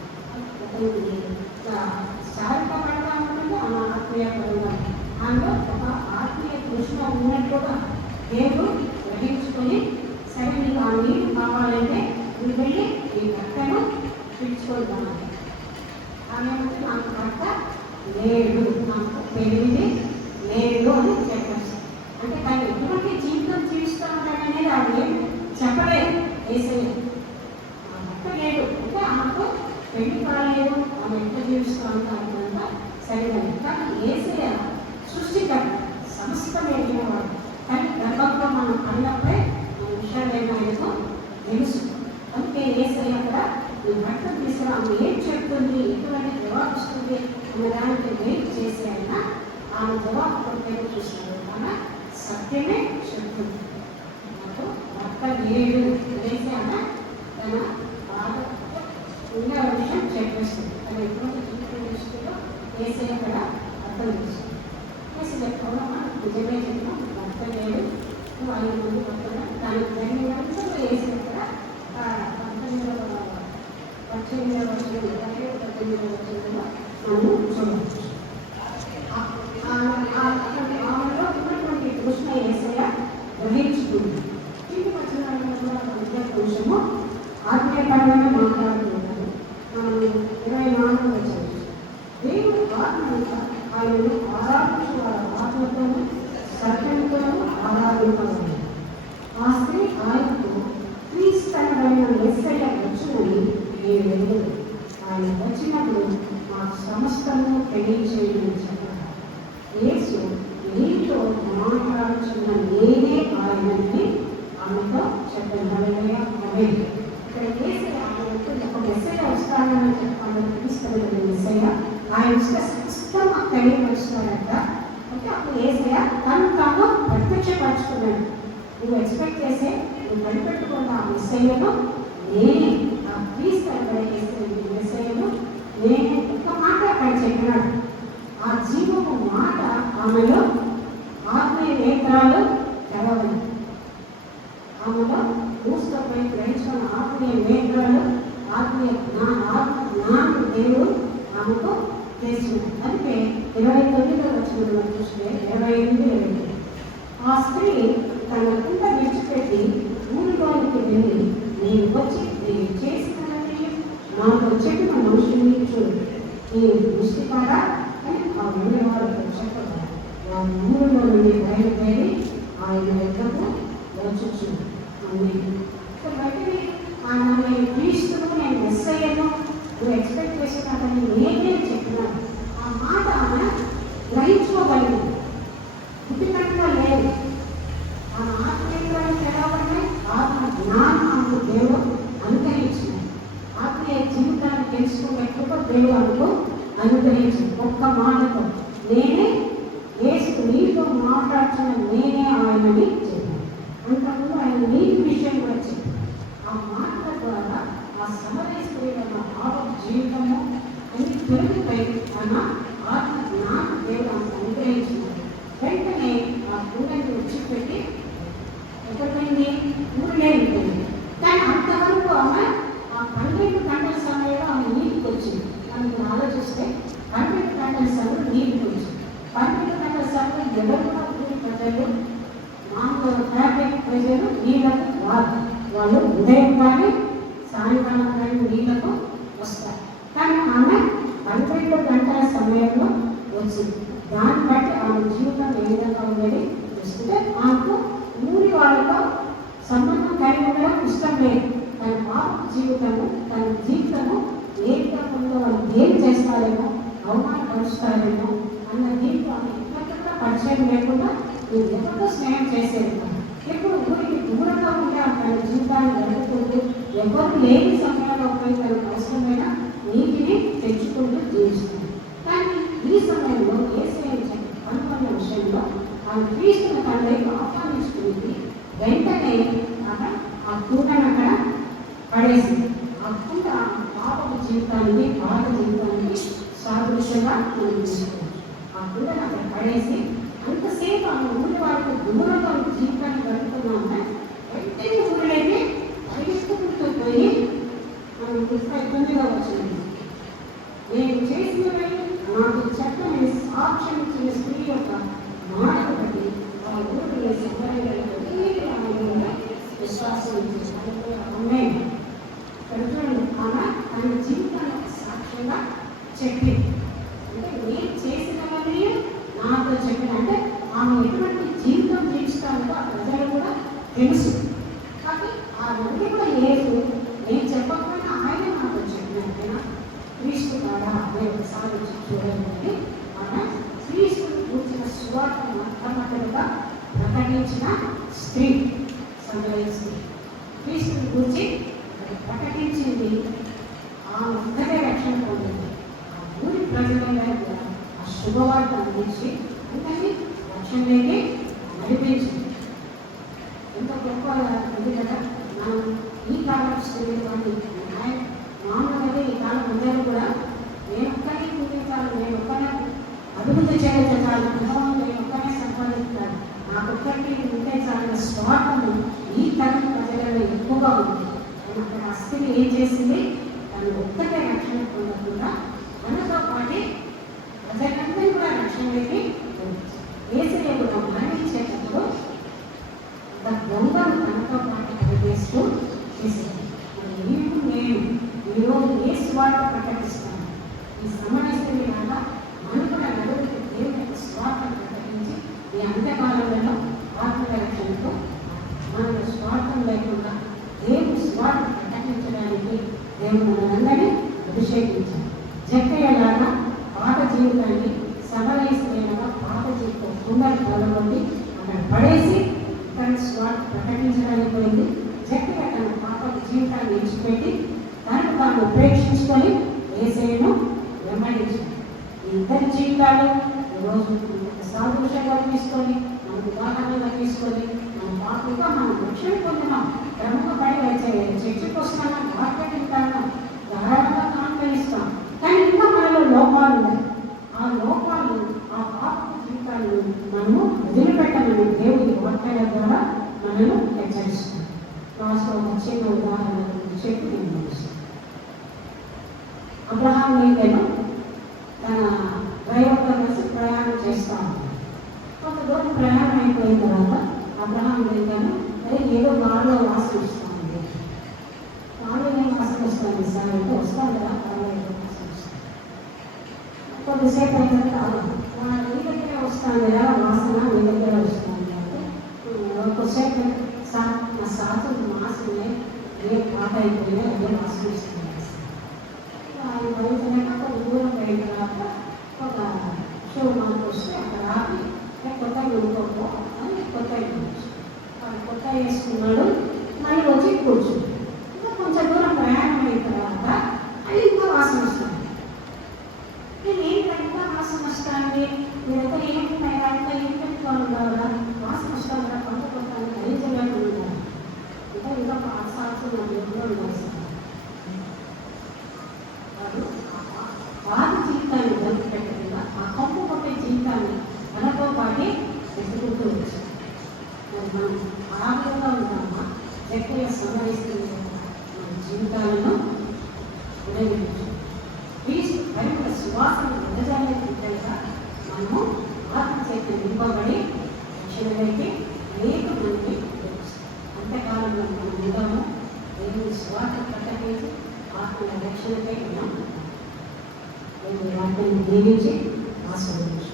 శారీరకపరంగా ఉంటుంది, ఆమె ఆత్మీయ పరంగా ఆమెలో ఒక ఆత్మీయ కృష్ణ ఉన్నట్టుగా దేవుడు గ్రహించుకొని, సరే నీకు ఆ నీళ్ళు కావాలంటే నువ్వు వెళ్ళి ఈ భర్తను పిలుచుకొని ఆమె నాకు భర్త లేడు, నాకు తెలివిది లేదు అని చెప్పచ్చు. అంటే తను ఎటువంటి జీవితం జీవిస్తూ ఉంటాడనేది ఆమె చెప్పలేదు. యేసయ్య ఆ భర్త లేడు అంటే ఆమెకు పెళ్లి కాలేదు, ఆమె ఎంత జీవిస్తూ ఉంటాడంతా సరిగ్గా. కానీ యేసయ్య సృష్టికర్త, సమస్తం ఎదిగినవాడు. కానీ గర్భంలో మనం పడినప్పుడే మన విషయాలు ఆయనకు తెలుసు. అందుకే యేసయ్య కూడా ఈ భర్తను తీసుకుని ఆమె ఏం చెప్తుంది, ఎటువంటి జవాబు ఇస్తుంది అనే దానికి వెయిట్ చేసి ఆయన ఆమె జవాబు కొట్టేది చూసినాడు. తన సత్యమే చెప్తుంది. నాకు భర్త లేడు అనేసి ఆమె తన బాధ ఉన్న విషయం చెప్పేస్తుంది. తన ఎటువంటి జీవితం దృష్టిలో యేసయ్య కూడా అర్థం చేస్తుంది. యేసు చెప్పడం నిజమే చెప్పిన భర్త లేడు, 5 మంది భర్తలు దానికి జరిగినంత యేసయ్య కూడా 18వ వచనంలో మనం చూడవచ్చు. ఆమెలో ఉన్నటువంటి కృష్ణ యేసయ్య గ్రహించుకుంది. ఇంటి వచనాలలో కూడా విద్యా పురుషము ఆత్మీయపరంగా మాట్లాడుతున్నారు. మనం 24వ వచనం, దేవుడు ఆత్మగా ఆయనను ఆరాధించు వారి ఆత్మతోనూ సత్యంతోనూ ఆరాధించాలి. ఆ స్త్రీ ఆయనకు క్రీస్తనమైన యేసయ్య వచ్చునని నేను ఎరుగను. ఆయన వచ్చినప్పుడు మా సమస్తము తెలియచేయమని చెప్పారు. యేసు నీతో మాట్లాడుచున్న నేనే ఆయనని ఆమెతో చెప్పాను. ఇక్కడ యేసయ్య ఒక మెసేజ్ వస్తానని చెప్పాలని క్రీస్తు మెసేజ్ ఆయన సమస్తము తెలియపరుస్తున్నాడంట. అంటే అప్పుడు యేసయ్య తను తాను ప్రత్యక్షపరచుకున్నాడు. నువ్వు ఎక్స్పెక్ట్ చేసే, నువ్వు కనిపెట్టుకున్న ఆ మెసేజ్ను నేనే, ఆ క్రీస్తు మెసేజ్ను నేనే. ఒక్క మాట అక్కడ చెప్పినాడు. ఆ జీవము మాట ఆమెలో ఆత్మీయ నేత్రాలు తెరవలేదు. ఆమెలో మూసుకోపై గ్రహించుకున్న ఆత్మీయ నేత్రాలు ఆత్మీయ జ్ఞానం దేవుడు ఆమెకు చేస్తున్నాడు. అందుకే 29వ వచనంలో చూస్తే 28 ఆ స్త్రీ తన కుండ విడిచిపెట్టి ఊరిలోనికి వెళ్ళి నేను వచ్చి నేను చేసినదని నాతో చెప్పిన మనుషుల్ని చూడు నేను దృష్టికారా అని ఆ వెళ్ళేవారు చెప్పగా ఆ ఊరిలో నుండి బయలుదేరి ఆయన యొక్కకు వచ్చుచు వెంటనే ఆయన క్రీస్తును నేను మెస్సయ్యను నువ్వు ఎక్స్పెక్ట్ చేసినాదని నేనే చెప్పినాను. ఆ మాట ఆమె గ్రహించుకోగలిగింది. పుట్టినట్టుగా లేదు. ఆ ఆత్మీయాలను తెలవడమే ఆత్మ జ్ఞానానికి దేవుడు అనుగ్రహించినాడు. ఆత్మీయ జీవితాన్ని తెలుసుకునేట్టుగా దేవుడు అనుకో అనుగ్రహించింది. ఒక్క మాటతో నేనే యేసు నీతో మాట్లాడుతున్న నేనే ఆయనని చెప్పాను. అంతకుముందు ఆయన నీటి విషయం కూడా చెప్పాను. ఆ మాటల ద్వారా ఆ సమయ స్త్రీల భావ జీవితము అన్ని తొలగిపోయి తన ఆత్మ జ్ఞాన దేవుడు అనుగ్రహించినాడు. వెంటనే ఆ కుండని విడిచిపెట్టి ఎక్కడిపోయింది ఊరిలో వెళ్ళిపోయింది. కానీ అంతవరకు ఆమె ఆ 12 గంటల సమయంలో ఆమె నీటికి వచ్చింది. మనం ఆలోచిస్తే 12 గంటల సమయంలో నీటికి వచ్చింది. 12 గంటల సమయంలో ఎవరు ఊరి ప్రజలు మామూలు ట్రాఫిక్ ప్రజలు నీళ్ళకు వాళ్ళు ఉదయం కానీ సాయంకాలం కానీ నీళ్ళకు వస్తారు. కానీ ఆమె 12 గంటల సమయంలో వచ్చింది. దాన్ని బట్టి ఆమె జీవితం ఏ విధంగా ఉండేది చూస్తుంటే ఆమెకు ఊరి వాళ్ళతో సంబంధం కలిగి ఉండడం ఇష్టం లేదు. తన పాప జీవితము తన జీవితము ఏ విధంగా ఉందో వాళ్ళు ఏం చేస్తారేమో అవమానపరుస్తారేమో అన్న దీంట్లో ఆమె ఎక్కడ పరిచయం లేకుండా నువ్వు ఎవరితో స్నేహం చేసేది. ఎప్పుడు ఊరికి దూరంగా ఉంటే తన జీవితాన్ని గడుపుకుంటూ ఎవరు లేని సమయంలో పోయి తనకు అవసరమైన నీటిని తెచ్చుకుంటూ జీవిస్తుంది. కానీ ఈ సమయంలో అనుకున్న విషయంలో ఆ క్రీస్తుని తండ్రికి ఆహ్వానించుకుంది. వెంటనే ఆ కుండను అక్కడ పడేసింది. ఆ కుండ పాపపు జీవితానికి పాత జీవితానికి సాదృశ్యంగా మనం తీసుకోవచ్చు. ఆ కుండను అక్కడ పడేసి అంతసేపు ఆమె ఊరి వారికి దూరంగా జీవితాన్ని గడుపుతున్నామే. వెంటనే ఊళ్ళైతే పరిగెత్తుకుంటూ పోయి మనం 29వ వచ్చింది నేను చేసినవి నాకు చెప్పని సాక్ష్యం ఇచ్చిన స్త్రీ యొక్క మాట బట్టి ఆ ఊరిలో విశ్వాసం ఆమె తన జీవితాన్ని సాక్ష్యంగా చెప్పింది. అంటే నేను చేసినవన్నీ నాతో చెప్పిన అంటే ఆమె ఎటువంటి జీవితం జీవిస్తానో ఆ ప్రజలు కూడా తెలుసు. కానీ అవన్నీ కూడా లేదు నేను చెప్పకపోయినా ఆయన నాతో చెప్పినట్టుగా క్రీస్తు కాదా అనే ఒకసారి చూడాలని ఆమె క్రీస్తుని కూర్చిన సువార్తను మొట్టమొదటిగా ప్రకటించిన స్త్రీ సమరయ స్త్రీ. క్రీస్తుని కూర్చి ప్రకటించింది. ఆమె ఒక్కటే రక్షణ పొందింది. ఆ ఊరి ప్రజలందరూ కూడా ఆ శుభవార్త అందించి అందరినీ రక్షణలోకి నడిపించింది. ఎంత గొప్ప ఉంది కదా. మనం ఈ కాలం స్త్రీ మామూలుగా ఈ కాలం అందరూ కూడా నేను ఒక్కనే పూజించాలి, నేను ఒక్కనే అభివృద్ధి చేయడం చాలు, నేను ఒక్కనే సంపాదించాలి, నాకు ఒక్కరికి ఉంటే చాలా స్వార్థము ఈ తరం ప్రజలలో ఎక్కువగా ఉంది. అక్కడ ఆ స్త్రీ ఏం చేసింది? తను ఒక్కటే రక్షణ పొందకుండా మనతో పాటు ప్రజలందరూ కూడా రక్షణలోకి ఏసయ్య కూడా మరణించేటప్పుడు దొంగలు తనతో పాటు పనిచేస్తూ చేసేది. నేను ఈరోజు ఏ స్వార్థ ప్రకటిస్తాను. ఈ సమరస్త్రీ లాగా మనం కూడా నలుగురికి దేవునికి స్వార్థం ప్రకటించి ఈ అంత్యకాలంలో ఆత్మరక్షణతో మన స్వార్థం లేకుండా దేవుని స్వార్థం ప్రకటించడానికి దేవుడు మనందరినీ అభిషేకించారు. జక్కయ్యలాగా పాత జీవితాన్ని సమరస్త్రీలాగా పాత జీవితం కుండల కాలంలోకి అక్కడ పడేసి తన స్వార్థ ప్రకటించడానికి పోయింది. జక్కయ్య తన పాప జీవితాన్ని విడిచిపెట్టి తనకు తాను ఉపేక్షించుకొని యేసయ్యను వెంబడించింది. ఈ ఇద్దరి జీవితాలు ఈరోజు సాదృశ్యంగా తీసుకొని మనకు ఉదాహరణగా తీసుకొని మన పాపగా మనం రక్షణ పొందినాం. క్రమంగా పడి చర్చకు వస్తున్నాం, వాక్యం వింటాం, ధారాళంగా కాన్ఫరెన్స్తాం. కానీ ఇంకా మనలో లోపాలు ఉన్నాయి. ఆ లోపాలు ఆ పాప జీవితాలను మనము వదిలిపెట్టమని దేవుడి వాక్యాల ద్వారా మనము హెచ్చరిస్తున్నాం. చెప్పి నేను ముగిస్తాను. అబ్రహాం లింకన్ తన డ్రైవర్తో కలిసి ప్రయాణం చేస్తూ ఉంటాడు. కొంత దూరం ప్రయాణం అయిపోయిన తర్వాత అబ్రహాం లింకన్ ఏదో గాడిలో వాసన వస్తుంది, గాడిలో వాసన వస్తుంది సార్ అంటే వస్తాను కదా పర్వాలేదు వాసన వస్తుంది. కొద్దిసేపు అయిన తర్వాత నీ దగ్గరే వస్తాను కదా వాసన నీ దగ్గర వస్తుంది అంటే కొద్దిసేపు నా సాతులు మాసమే ఏ పాట అయిపోయినా అదే వాసన వస్తుంది. ఆయన బయటనైనా కొంత దూరం పోయిన తర్వాత ఒక షో మనకు వస్తే అక్కడ ఆపి కొత్త కొనుక్కోపో అని కొత్త కొత్త వేసుకున్నాడు. మళ్ళీ వచ్చి కూర్చున్నాడు. ఇంకా కొంచెం దూరం ప్రయాణం అయిన తర్వాత అది ఇంకా వాసన వస్తుంది. నేను ఏంటంటే వాసన వస్తుంది మీరైతే ఏంటున్నాయి అంతా ఏం పెట్టుకోవాలి కదా వాసన వస్తుంది కదా కొత్త కొత్త ఖరీదులు ఉండాలి ఇంకా ఇంకా పాఠశాల ఉండాలి సార్. వారి జీవితాన్ని వదిలిపెట్టకుండా ఆ కప్పు కొట్టే జీవితాన్ని మనతో పాటి వెతుకుంటూ వచ్చాం. మనం ఆరోగ్యంగా ఉంటామా ఎక్కువ సంహరిస్తున్న మన జీవితాలను ఉదయించాం. క్రీస్తు పరిమళ సువాసన విడజాలే బిడ్డలుగా మనము ఆత్మ చేత నింపబడి రక్షణలోకి అనేక మంది అంత్యకాలంలో మనం ఉందాము. దేవుని స్వార్థ ప్రకటించి ఆత్మల రక్షణపై ఉన్నాం. వాటిని దీవించి ఆస్వాదించు.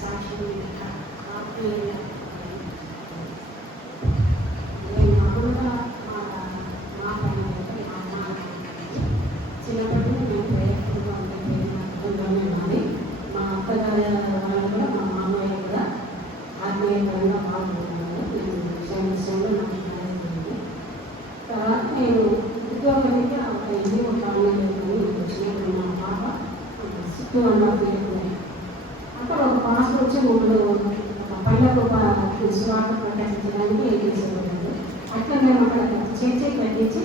సాక్షి నేను మామూలుగా మా పైన చిన్నప్పటి నేను ప్రయత్నంగా ఉంటాను. మా అత్తగారి వాళ్ళు కూడా మా మామయ్య కూడా ఆత్మీయంగా బాగుంటున్నారు. నేను విషయంలో నాకు జరిగింది. తర్వాత నేను ఉద్యోగానికి ఒక ఇల్లు ఒక వచ్చినప్పుడు మా పాప 2.5 years అక్కడ ఒక పాస్ వచ్చి ఊళ్ళో ఒక పళ్ళకు స్వార్థ ప్రకటించడానికి ఏం చేసేవాళ్ళు. అట్లా మేము అక్కడ చర్చి కట్టించి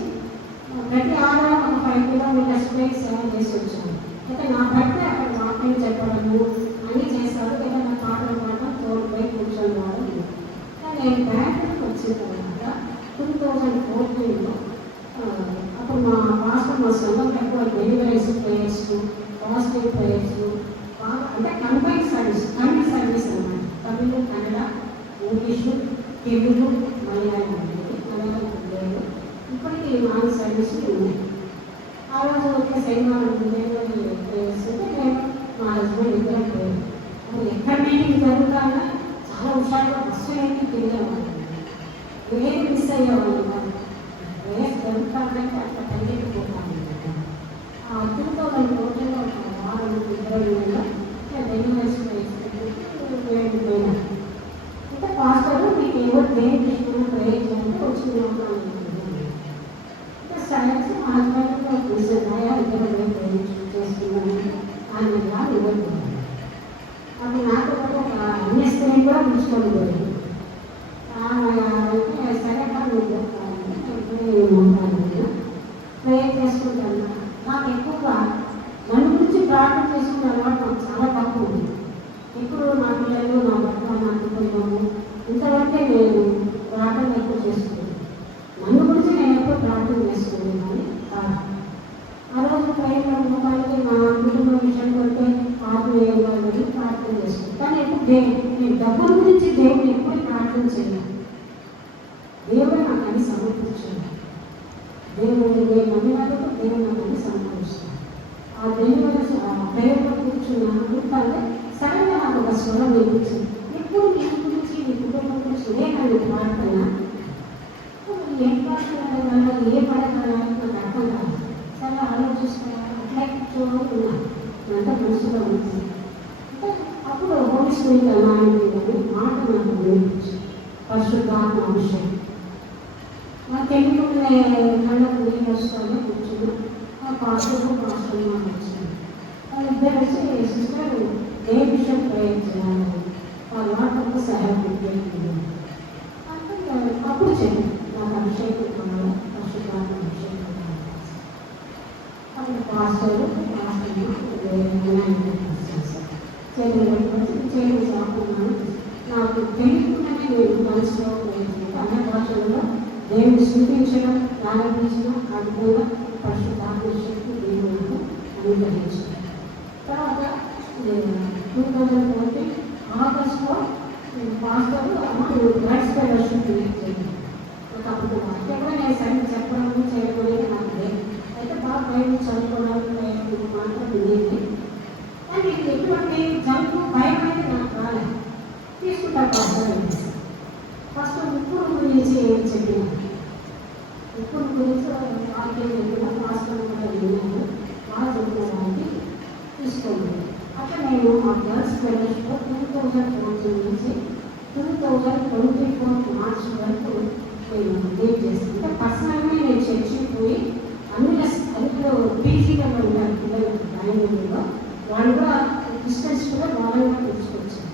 ప్రతి ఆధారం ఒక 5 kilometers సేవ చేసి వచ్చాము. అయితే నా భర్త అక్కడ వాక్యం చెప్పడము అన్నీ చేశారు. ఏదైనా పాటలు పాడడం తోడుపై కూర్చొని వాడు. కానీ నేను బ్యాంకుకి వచ్చిన తర్వాత 2014లో అప్పుడు మా పాస్టర్ మా సంఘం ఎక్కువ డెలివరీస్ ప్రేయర్స్ పాజిటివ్ ప్రేయర్స్ బాగా అంటే కంబైన్ సర్వీస్ అన్నమాట. తమిళ కన్నడ ఇంగ్లీషు తెలుగు మలయాళం ఉండేది. మలయాళం ఉండేది. ఇప్పటికీ 4 సర్వీసులు ఉన్నాయి. ఆ రోజు ఒక శనివారం డెలివరీ ప్రేయర్స్ అంటే నేను మా హస్బెండ్ ఇద్దరం పోయాను. అది ఎక్కడ మీటింగ్ జరుగుతాగా చాలా హుషారుగా బస్సు ఏంటి తిరిగేవాళ్ళు. ఏది మిస్ అయ్యేవాళ్ళు కాదు. ప్రేయర్స్ జరుగుతానంటే అట్లా పరిగెత్తిపోతాను. 2014లో ఒక వారం 20 నెలలు డెలివరీస్ పోయినా అంటే పాస్టర్ మీకు ఎవరు దేని తీసుకున్న ప్రయోజనంటే వచ్చిన అంటే సైన్స్ మా హస్బెండ్తో చూసేదాయా ఇద్దరు చేస్తున్నాను అన్నదిగా ఇవ్వలేదు. అప్పుడు నాతో పాటు ఒక అన్యస్త్రీని కూడా పిలుచుకొని పోయింది. సరే కానీ ప్రేయర్ చేసుకుంటాను. నాకు ఎక్కువగా నన్ను గురించి ప్రార్థన చేసుకునే అలవాటు నాకు చాలా తక్కువ ఉంది. ఇప్పుడు నా పిల్లలు నా భర్త నా కుటుంబము ఇంతవరకే నేను ప్రార్థన ఎక్కువ చేసుకున్నాను. నన్ను గురించి నేను ఎక్కువ ప్రార్థన చేసుకున్నాను కానీ కాదు. ఆ రోజు ప్రేయర్ ముఖానికి మా కుటుంబ విషయం కొడితే ఆత్మీయంగా ప్రార్థన చేసుకున్నాను. కానీ ఎప్పుడు నేను డబ్బుల గురించి దేవుడిని ఎప్పుడు ప్రార్థన చేయను. దేవుడు నాకు అన్ని సమర్పించాను. దేవుడు నేను నమ్మినందుకు దేవుడు నాకు అన్ని సమర్పిస్తాను. ఆ దేవుడు ప్రేయర్లో కూర్చున్నాను అంటే సడన్గా నాకు ఒక స్వరం వినిపించింది. ఎప్పుడు నీ గురించి నీ కుటుంబం గురించి నేను ప్రార్థన ఏం ప్రార్థన ఏ పడతానో నాకు అర్థం కాదు. సరే ఆలోచిస్తాను అట్లా కూర్చోనున్నాను. అంతా మనసులో ఉంటుంది. అంటే అప్పుడు హోలీ స్పిరిట్ అనాయకుడు మాట నాకు వినిపించింది. పరిశుద్ధాత్మ అభిషేకం నా తెలుగునే కళ్ళకు నీళ్ళు వస్తాను కూర్చుని ఆ పాస్టర్ నాకు వచ్చింది. వాళ్ళిద్దరు వచ్చి సిస్టర్ ఏ విషయం ప్రేయర్ చేయాలి వాళ్ళ వాటితో సహాయం పెట్టేది అంటే అప్పుడు చెప్పి నాకు అభిషేకం కావాలి పరిశుద్ధాత్మ అభిషేకం కావాలి. అప్పుడు పాస్టర్ చేయడం చాకున్నాను. నాకు తెలియకుండానే నేను మనసులో అన్ని భాషల్లో దేవుని స్థుతించడం ప్రారంభించడం అది కూడా పరిశుద్ధాత్మ శక్తి దేవుడు అనుగ్రహించారు. తర్వాత 2020 ఆగస్టులో పాస్టర్ రైట్స్ ఫెలోషిప్ చేయండి. అప్పుడు కూడా నేను సరిగ్గా చెప్పడం చేయడం నాకు లేదు. అయితే బాగా బయట చదువుకోవడానికి మాత్రం లేదు. కానీ ఎటువంటి జంపు భయం అయితే నాకు రాలేదు. తీసుకుంటా పాస్టర్ ఫస్ట్ ఉప్పుడు గురించి చెప్పినాను. ఉప్పుడు గురించి వాక్యం చెప్పిన పాస్టర్ కూడా విన్నాను. బాగా చెప్పిన వారికి తీసుకోండి. అట్లా నేను మా గర్ల్స్ ఫెలోషిప్లో 2014 నుంచి 2024 మార్చి వరకు నేను లీడ్ చేస్తాను. పర్సనల్గా నేను చర్చికి పోయి అందులో పీజీలలో ఉన్నారు పిల్లలు బెంగళూరులో. వాళ్ళు కూడా డిస్టెన్స్ కూడా వాళ్ళని తీసుకొచ్చాను.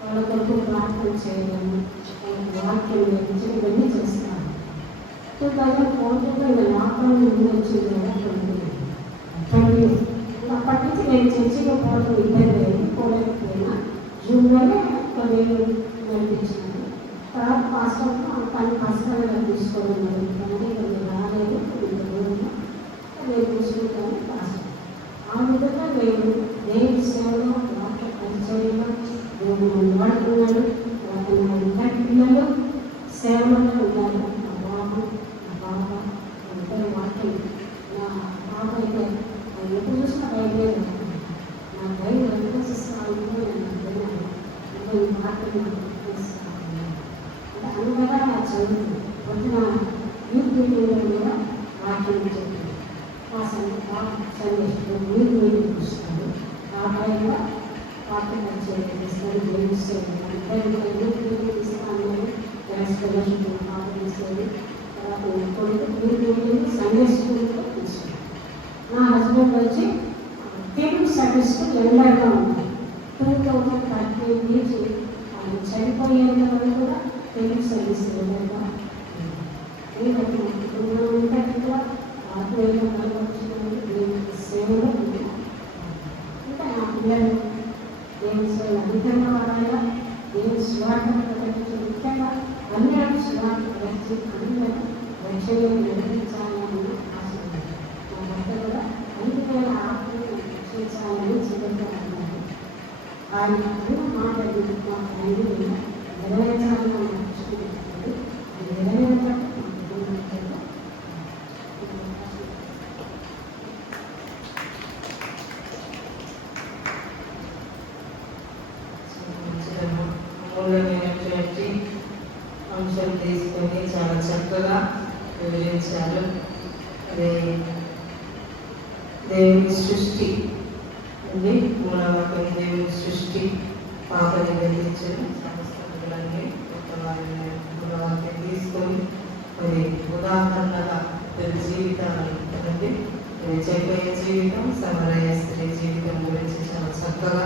వాళ్ళ కొరకు ప్రార్థన చేయడము, వాక్యం గురించి ఇవన్నీ చేస్తాను. 2014లో లాక్డౌన్ ముందు వచ్చింది కదా 20. అప్పటి నుంచి నేను చర్చిలో పోవడం ఇబ్బంది లేదు, పోలేకపోయినా జూన్లోనే నేను నడిపించాను. తర్వాత పాస్టర్ తను పర్సనల్గా తీసుకోవడం జరుగుతుంది. నేను రాలేదు, నేను తీసుకుంటాను పాస్టర్. ఆ విధంగా నేను దేవుడి సేవలో వాక్య పరిచయంలో దేవుడు వాడుతున్నాడు. ఇద్దరు పిల్లలు సేవలో ఉన్నారు. నా బాబు నా బాబ ఇద్దరు వాక్యం. నా బాబు అయితే ఎప్పుడు చూసినా బయలుదే నా బయలు విశ్వసిస్తాను. నేను వాక్యం అనుగా చదువుతుంది. పొద్దున యూత్ మీటింగ్లో కూడా వాక్యం చెప్తుంది. మా సందేశం యూత్ మీటింగ్ వస్తుంది. ఆ భయంగా వాక్యం పరిచయం చేస్తారు. దేవుడు యూత్ మీటింగ్ ఇస్తాను. స్కాలర్షిప్ ఆర్గనైజేషన్ తర్వాత యూత్ మీటింగ్ సండే స్కూల్లో తీసుకుంటాను. నా హస్బెండ్ వచ్చి తెలుగు సర్వీస్లో జనరల్గా ఉంది. 2013 నుంచి ఆయన చనిపోయేంత వరకు కూడా తెలుగు సర్వీస్ జనరల్గా ఇంకా ఆత్మీయంగా బలపరుచుకుని సేవలో ఇంకా నా పిల్లలు దేవుని సేవలు అధికంగా వాడాలా, దేవుని స్వార్థ ప్రకటించే ముఖ్యంగా అందరూ స్వార్థ ప్రకటించి అందరూ రక్షణ నిర్వహించాలని ఆశ. నా భర్త కూడా అన్ని వేల ఆత్మీయ రక్షించాలని చివరిగా అన్నారు. ఆయన మాట్లాడి మా ఫ్యామిలీ నెరవేర్చాలని నడుచుకుంటుంది. అది నెరవేర్చడం అమూల్యమైనటువంటి అంశం తీసుకొని చాలా చక్కగా వివరించారు. అది దేవుని సృష్టి ఉంది. మూలవాక్యం దేవుని సృష్టి పాపని గతించిన సంస్థలన్నీ మూలవాక్యం తీసుకొని మరి ఉదాహరణగా జీవితాలు కదండి. చెప్పే జీవితం, సమరయ స్త్రీ జీవితం గురించి చాలా చక్కగా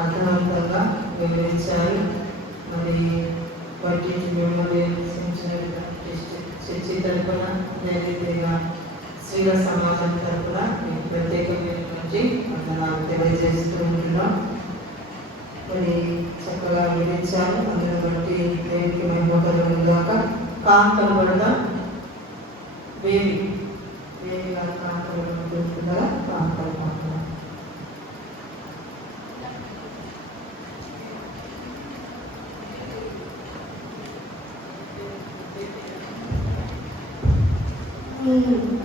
అర్థవంతంగా వివరించారు. మరి వాటి మిమ్మల్ని చర్చి తరపున నైవేద్యంగా స్త్రీల సమాజం తరపున ప్రత్యేకమైనటువంటి వందనాలు తెలియజేస్తూ ఉంటున్నాం. మరి చక్కగా వివరించారు. అందులో బట్టి దేవుడికి మహిమకరం గాక. కాంతలు పడదా వేవి గారు కాంతలు పడుతుందా కాంతలు పడదా. Thank you.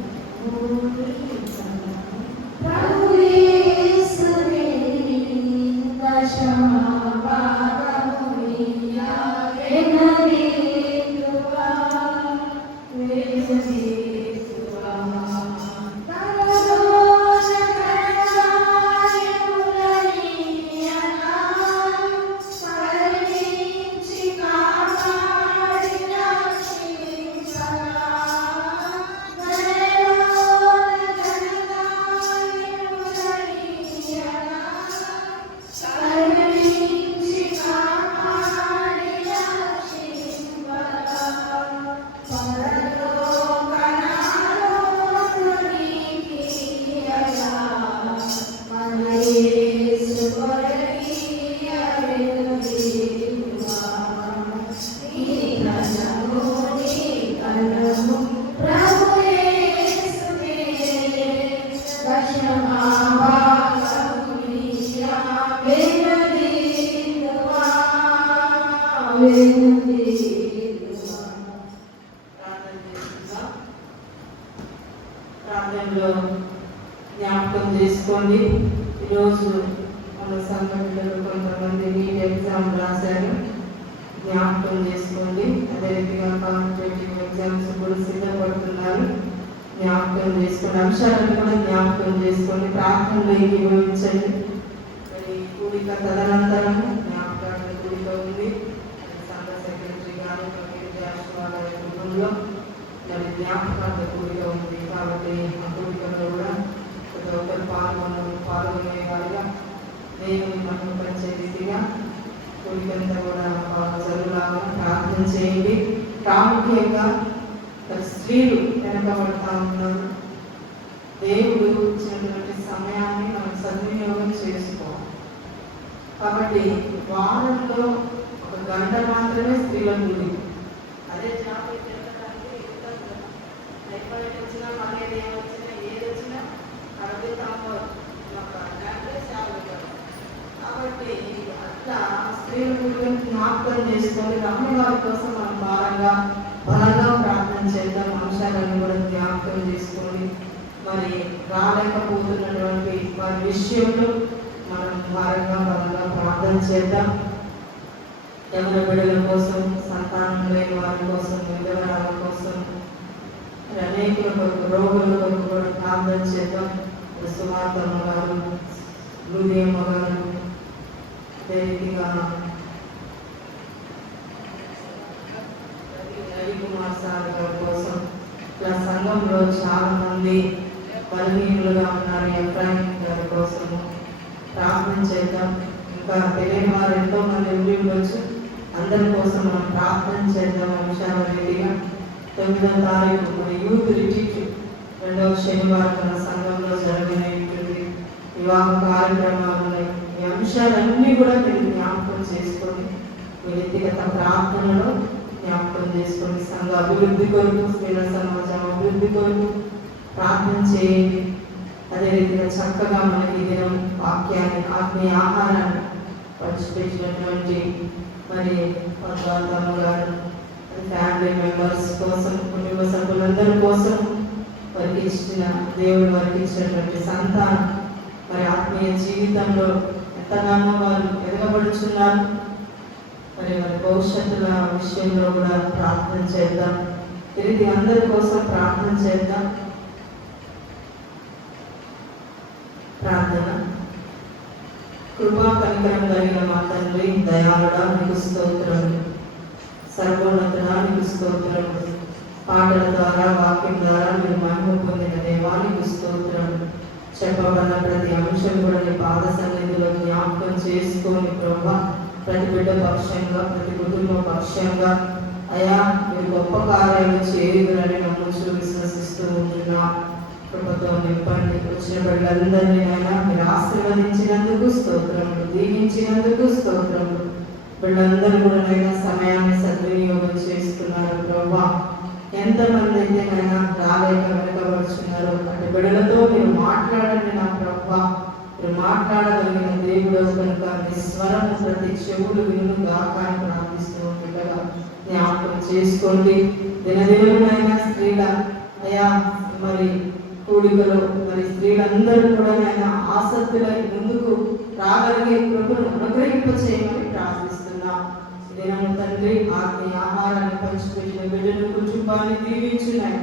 చేసుకోండి. ఈరోజు మన సంఘ పిల్లలు కొంతమంది నీట్ ఎగ్జామ్ రాశారు, జ్ఞాపకం చేసుకోండి. అదే రీతిగా కాంపిటేటివ్ ఎగ్జామ్స్ కూడా సిద్ధపడుతున్నారు, జ్ఞాపకం చేసుకోండి. అంశాలను కూడా జ్ఞాపకం చేసుకోండి. ప్రార్థనలో ఏకీభవించండి. మరి కూడిక తదనంతరం జ్ఞాపకాల కూడిక ఉంది. సంఘ సెక్రటరీ గారు కుటుంబంలో మరి జ్ఞాపకాల కూడిక ఉంది కాబట్టి ఆ కూడికలో కూడా ప్రతి ఒక్కరు పాల్గొనేవారుగా దేవుని మహిమపరిచే రీతిగా కూడికంతా కూడా జరుగులాగా ప్రార్థన చేయండి. ప్రాముఖ్యంగా స్త్రీలు వెనకబడతా ఉన్నారు. దేవుడు ఇచ్చినటువంటి సమయాన్ని మనం సద్వినియోగం చేసుకోవాలి. కాబట్టి వారంలో 1 గంట మాత్రమే స్త్రీల కూడి. అదే జాబ్ టైఫాయిడ్ వచ్చినా, మలేరియా వచ్చినా, ఏది వచ్చినా అడుగుతాము. కాబట్టి అట్లా స్త్రీల గురించి జ్ఞాపకం చేసుకొని రమ్య వారి కోసం మనం భారంగా బలంగా ప్రార్థన చేద్దాం. అంశాలను కూడా జ్ఞాపకం చేసుకోండి. మరి రాలేకపోతున్నటువంటి వారి విషయంలో మనం భారంగా బలంగా ప్రార్థన చేద్దాం. ఎవరి బిడ్డల కోసం, సంతానం లేని వారి కోసం, విధవరాల కోసం, అనేకుల కొరకు, రోగుల కొరకు కూడా ప్రార్థన చేద్దాం. సుమార్తమ్మ గారు, హృదయమ్మ గారు, రీతిగా రవికుమార్ సార్ గారి కోసం, ఇలా సంఘంలో చాలా మంది బలహీనులుగా ఉన్నారు. ఎఫ్రాయిం గారి కోసము ప్రార్థన చేద్దాం. ఇంకా తెలియని వారు ఎంతో మంది ఉండి ఉండొచ్చు, అందరి కోసం మనం ప్రార్థన చేద్దాం. అంశాల రీతిగా 9వ తారీఖు మన యూత్ రిట్రీట్ 2వ శనివారం మన సంఘంలో జరిగినటువంటి వివాహ కార్యక్రమాలు ఉన్నాయి. ఈ అంశాలన్నీ కూడా మీరు జ్ఞాపకం చేసుకొని మీ వ్యక్తిగత ప్రార్థనలో జ్ఞాపకం చేసుకొని సంఘ అభివృద్ధి కొరకు, స్త్రీల సమాజం అభివృద్ధి కొరకు ప్రార్థన చేయండి. అదే రీతిగా చక్కగా మనకి దినం వాక్యాన్ని, ఆత్మీయ ఆహారాన్ని పంచిపెట్టినటువంటి మరి పద్మాతమ్మ గారు, ఫ్యామిలీ మెంబర్స్ కోసం, కుటుంబ సభ్యులందరి కోసం వారికి ఇచ్చిన దేవుడు వారికి ఇచ్చినటువంటి సంతానం మరి ఆత్మీయ జీవితంలో ఎంతగానో వారు ఎదగబడుచున్నారు. మరి వారి భవిష్యత్తుల విషయంలో కూడా ప్రార్థన చేద్దాం. తిరిగి అందరి కోసం ప్రార్థన చేద్దాం. ప్రార్థన. కృపా కనికరం కలిగిన మా తండ్రి, దయాళుడా నీకు స్తోత్రములు, సర్వోన్నతుడా నీకు స్తోత్రములు. పాటల ద్వారా, వాక్యం ద్వారా మీరు మహిమ పొందిన దేవానికి స్తోత్రములు. చెప్పబడిన ప్రతి అంశం కూడా నీ పాద సన్నిధిలో జ్ఞాపకం చేసుకొని ప్రభా, ప్రతి బిడ్డ పక్షంగా, ప్రతి కుటుంబ పక్షంగా అయా మీరు గొప్ప కార్యాలు చేయుదురని నమ్ముచూ విశ్వసిస్తూ ఉంటున్నా. కృపతో నింపండి. వచ్చిన బిడ్డలందరినీ అయినా మీరు ఆశీర్వదించినందుకు స్తోత్రములు, దీవించినందుకు స్తోత్రములు. బిడ్డలందరూ కూడా నైనా సమయాన్ని సద్వినియోగం చేస్తున్నారు ప్రభా. ఎంతమంది అయితే నైనా రాలేక వెనకబడుచున్నారు, అంటే బిడ్డలతో మీరు మాట్లాడండి నా ప్రభా. మీరు మాట్లాడగలిగిన దేవుడు కనుక మీ స్వరం ప్రతి చెవులు విను గాక అని ప్రార్థిస్తూ ఉండగా జ్ఞాపకం చేసుకోండి. దినదినమైనా స్త్రీల అయా మరి కూడికలో మరి స్త్రీలందరూ కూడా ఆయన ఆసక్తులై ముందుకు రాగలిగే కృపను అనుగ్రహింప చేయమని ప్రార్థిస్తున్నా. దినము తండ్రి ఆత్మీయ ఆహారాన్ని పంచిపెట్టిన బిడ్డను, కుటుంబాన్ని దీవించున్నాయి,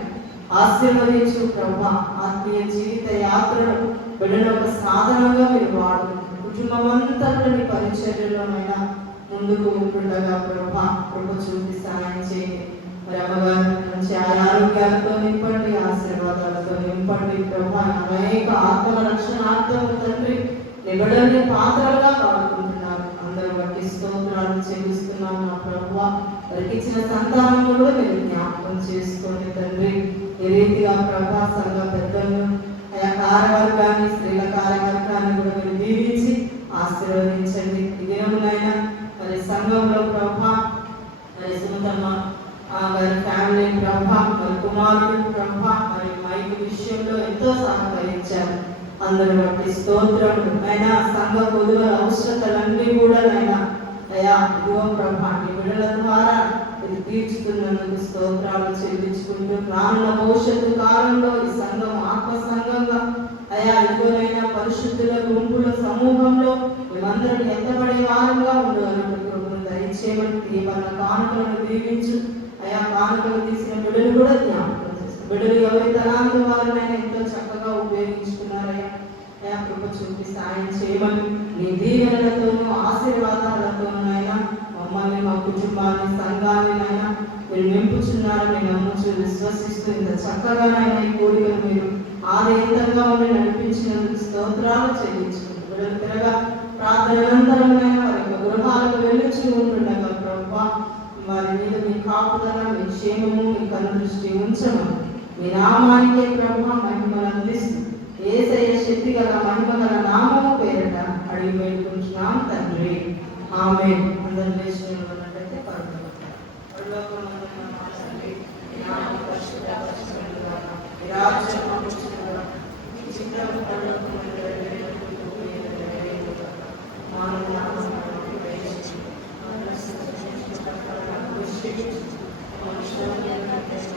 ఆశీర్వదించు ప్రభా. ఆత్మీయ జీవిత యాత్రను బిడ్డను ఒక సాధనంగా మీరు వాడు. కుటుంబం అంతా నీ పరిచర్యలోనైనా ముందుకు ఉంటుండగా ప్రభా కృప చూపి సహాయం చేయండి. మరి అమ్మగారు మంచి ఆరోగ్యాలతో నింపండి, ఆశీర్వాదాలతో నింపండి ప్రభా. అనేక ఆత్మ రక్షణార్థం తండ్రి నిబడని పాత్రలుగా వాడుకుంటున్నారు. అందరూ బట్టి స్తోత్రాలు చెల్లిస్తున్నాం నా ప్రభువా. వారికి ఇచ్చిన సంతానం కూడా మీరు జ్ఞాపకం చేసుకోండి తండ్రి. ఏ రీతిగా ప్రభా సంఘ పెద్దలు ఆయా కార్యవర్గాన్ని, స్త్రీల కార్యవర్గాన్ని కూడా మీరు దీవించి ఆశీర్వదించండి. ఈ దినములైనా మరి సంఘంలో ప్రభా మరి సుమతమ్మ వారి ఫ్యామిలీ ప్రభా, మరి కుమారుడు ప్రభా, మరి మైక్ విషయంలో ఎంతో సహకరించారు. అందరూ బట్టి స్తోత్రములు. అయినా సంఘ పొదుల అవసరతలన్నీ కూడా అయినా అయా ఇదిగో ప్రభా నీ బిడ్డల ద్వారా ఇది తీర్చుతున్నందుకు స్తోత్రాలు చెల్లించుకుంటూ రానున్న భవిష్యత్తు కాలంలో ఈ సంఘం ఆత్మ సంఘంగా అయా ఇదిగోనైనా పరిశుద్ధుల గుంపుల సమూహంలో మేమందరం ఎత్తబడే వారంగా ఉండాలని కృపను దయచేయమని దీవన కానుకలను దీవించు. అయా కానుకలు తీసిన బిడ్డలు కూడా జ్ఞాపకం చేస్తారు. బిడ్డలు ఎవరి తలాంత వారినైనా ఎంతో చక్కగా ఉపయోగించుకున్నారయ్యా. అయా కృప చూపి సాయం చేయమని నీ దీవెనలతోనూ ఆశీర్వాదాలతోనూ అయినా మమ్మల్ని మా కుటుంబాన్ని సంఘాన్ని అయినా మీరు నింపుచున్నారని నమ్ముచు విశ్వసిస్తూ ఇంత చక్కగానైనా ఈ కోరికలు మీరు ఆదయంతంగా ఉండి నడిపించినందుకు స్తోత్రాలు చెల్లించుకుంటూ బిడ్డలు తిరగా ప్రార్థనంతరమైనా వారి యొక్క గృహాలకు వెళ్ళుచూ ఉంటుండగా ప్రభువా వారి మీద మీ కాపుదల మీ క్షేమము మీ కనుదృష్టి ఉంచమని మీ నామానికే ప్రభువా మహిమను అందిస్తూ యేసయ్య శక్తి గల మహిమ గల నామము పేరట అడిగి వేడుకుంటున్నాం తండ్రి. ఆమేన్. అందరూ లేచి నిలబడినట్లయితే పరలోకమందున్న మా తండ్రి, నీ నామం పరిశుద్ధపరచబడుగాక. నీ రాజ్యం వచ్చుగాక. నీ చిత్తము పరలోకమందు నెరవేరునట్లు భూమి మీద నెరవేరుగాక. మానవ ఆహారమును దయచేసి మన క్షమించు, క్షమించు. మన శోధనలను దయచేసి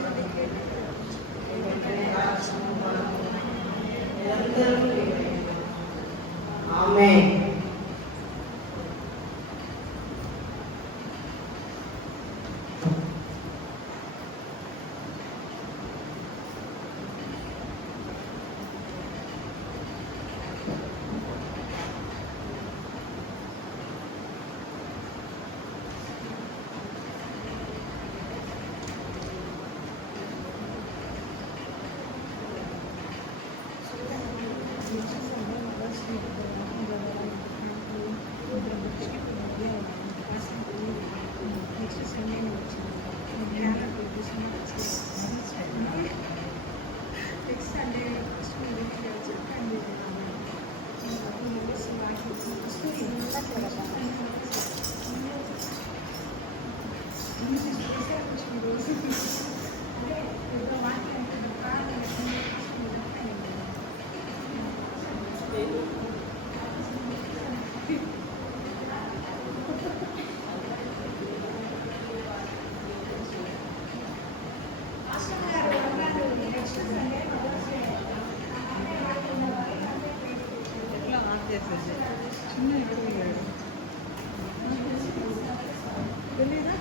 నీ వెంటనే రాజ్యము బలము నిరంతరం నీవే. ఆమేన్. చిన్న తెలీదా?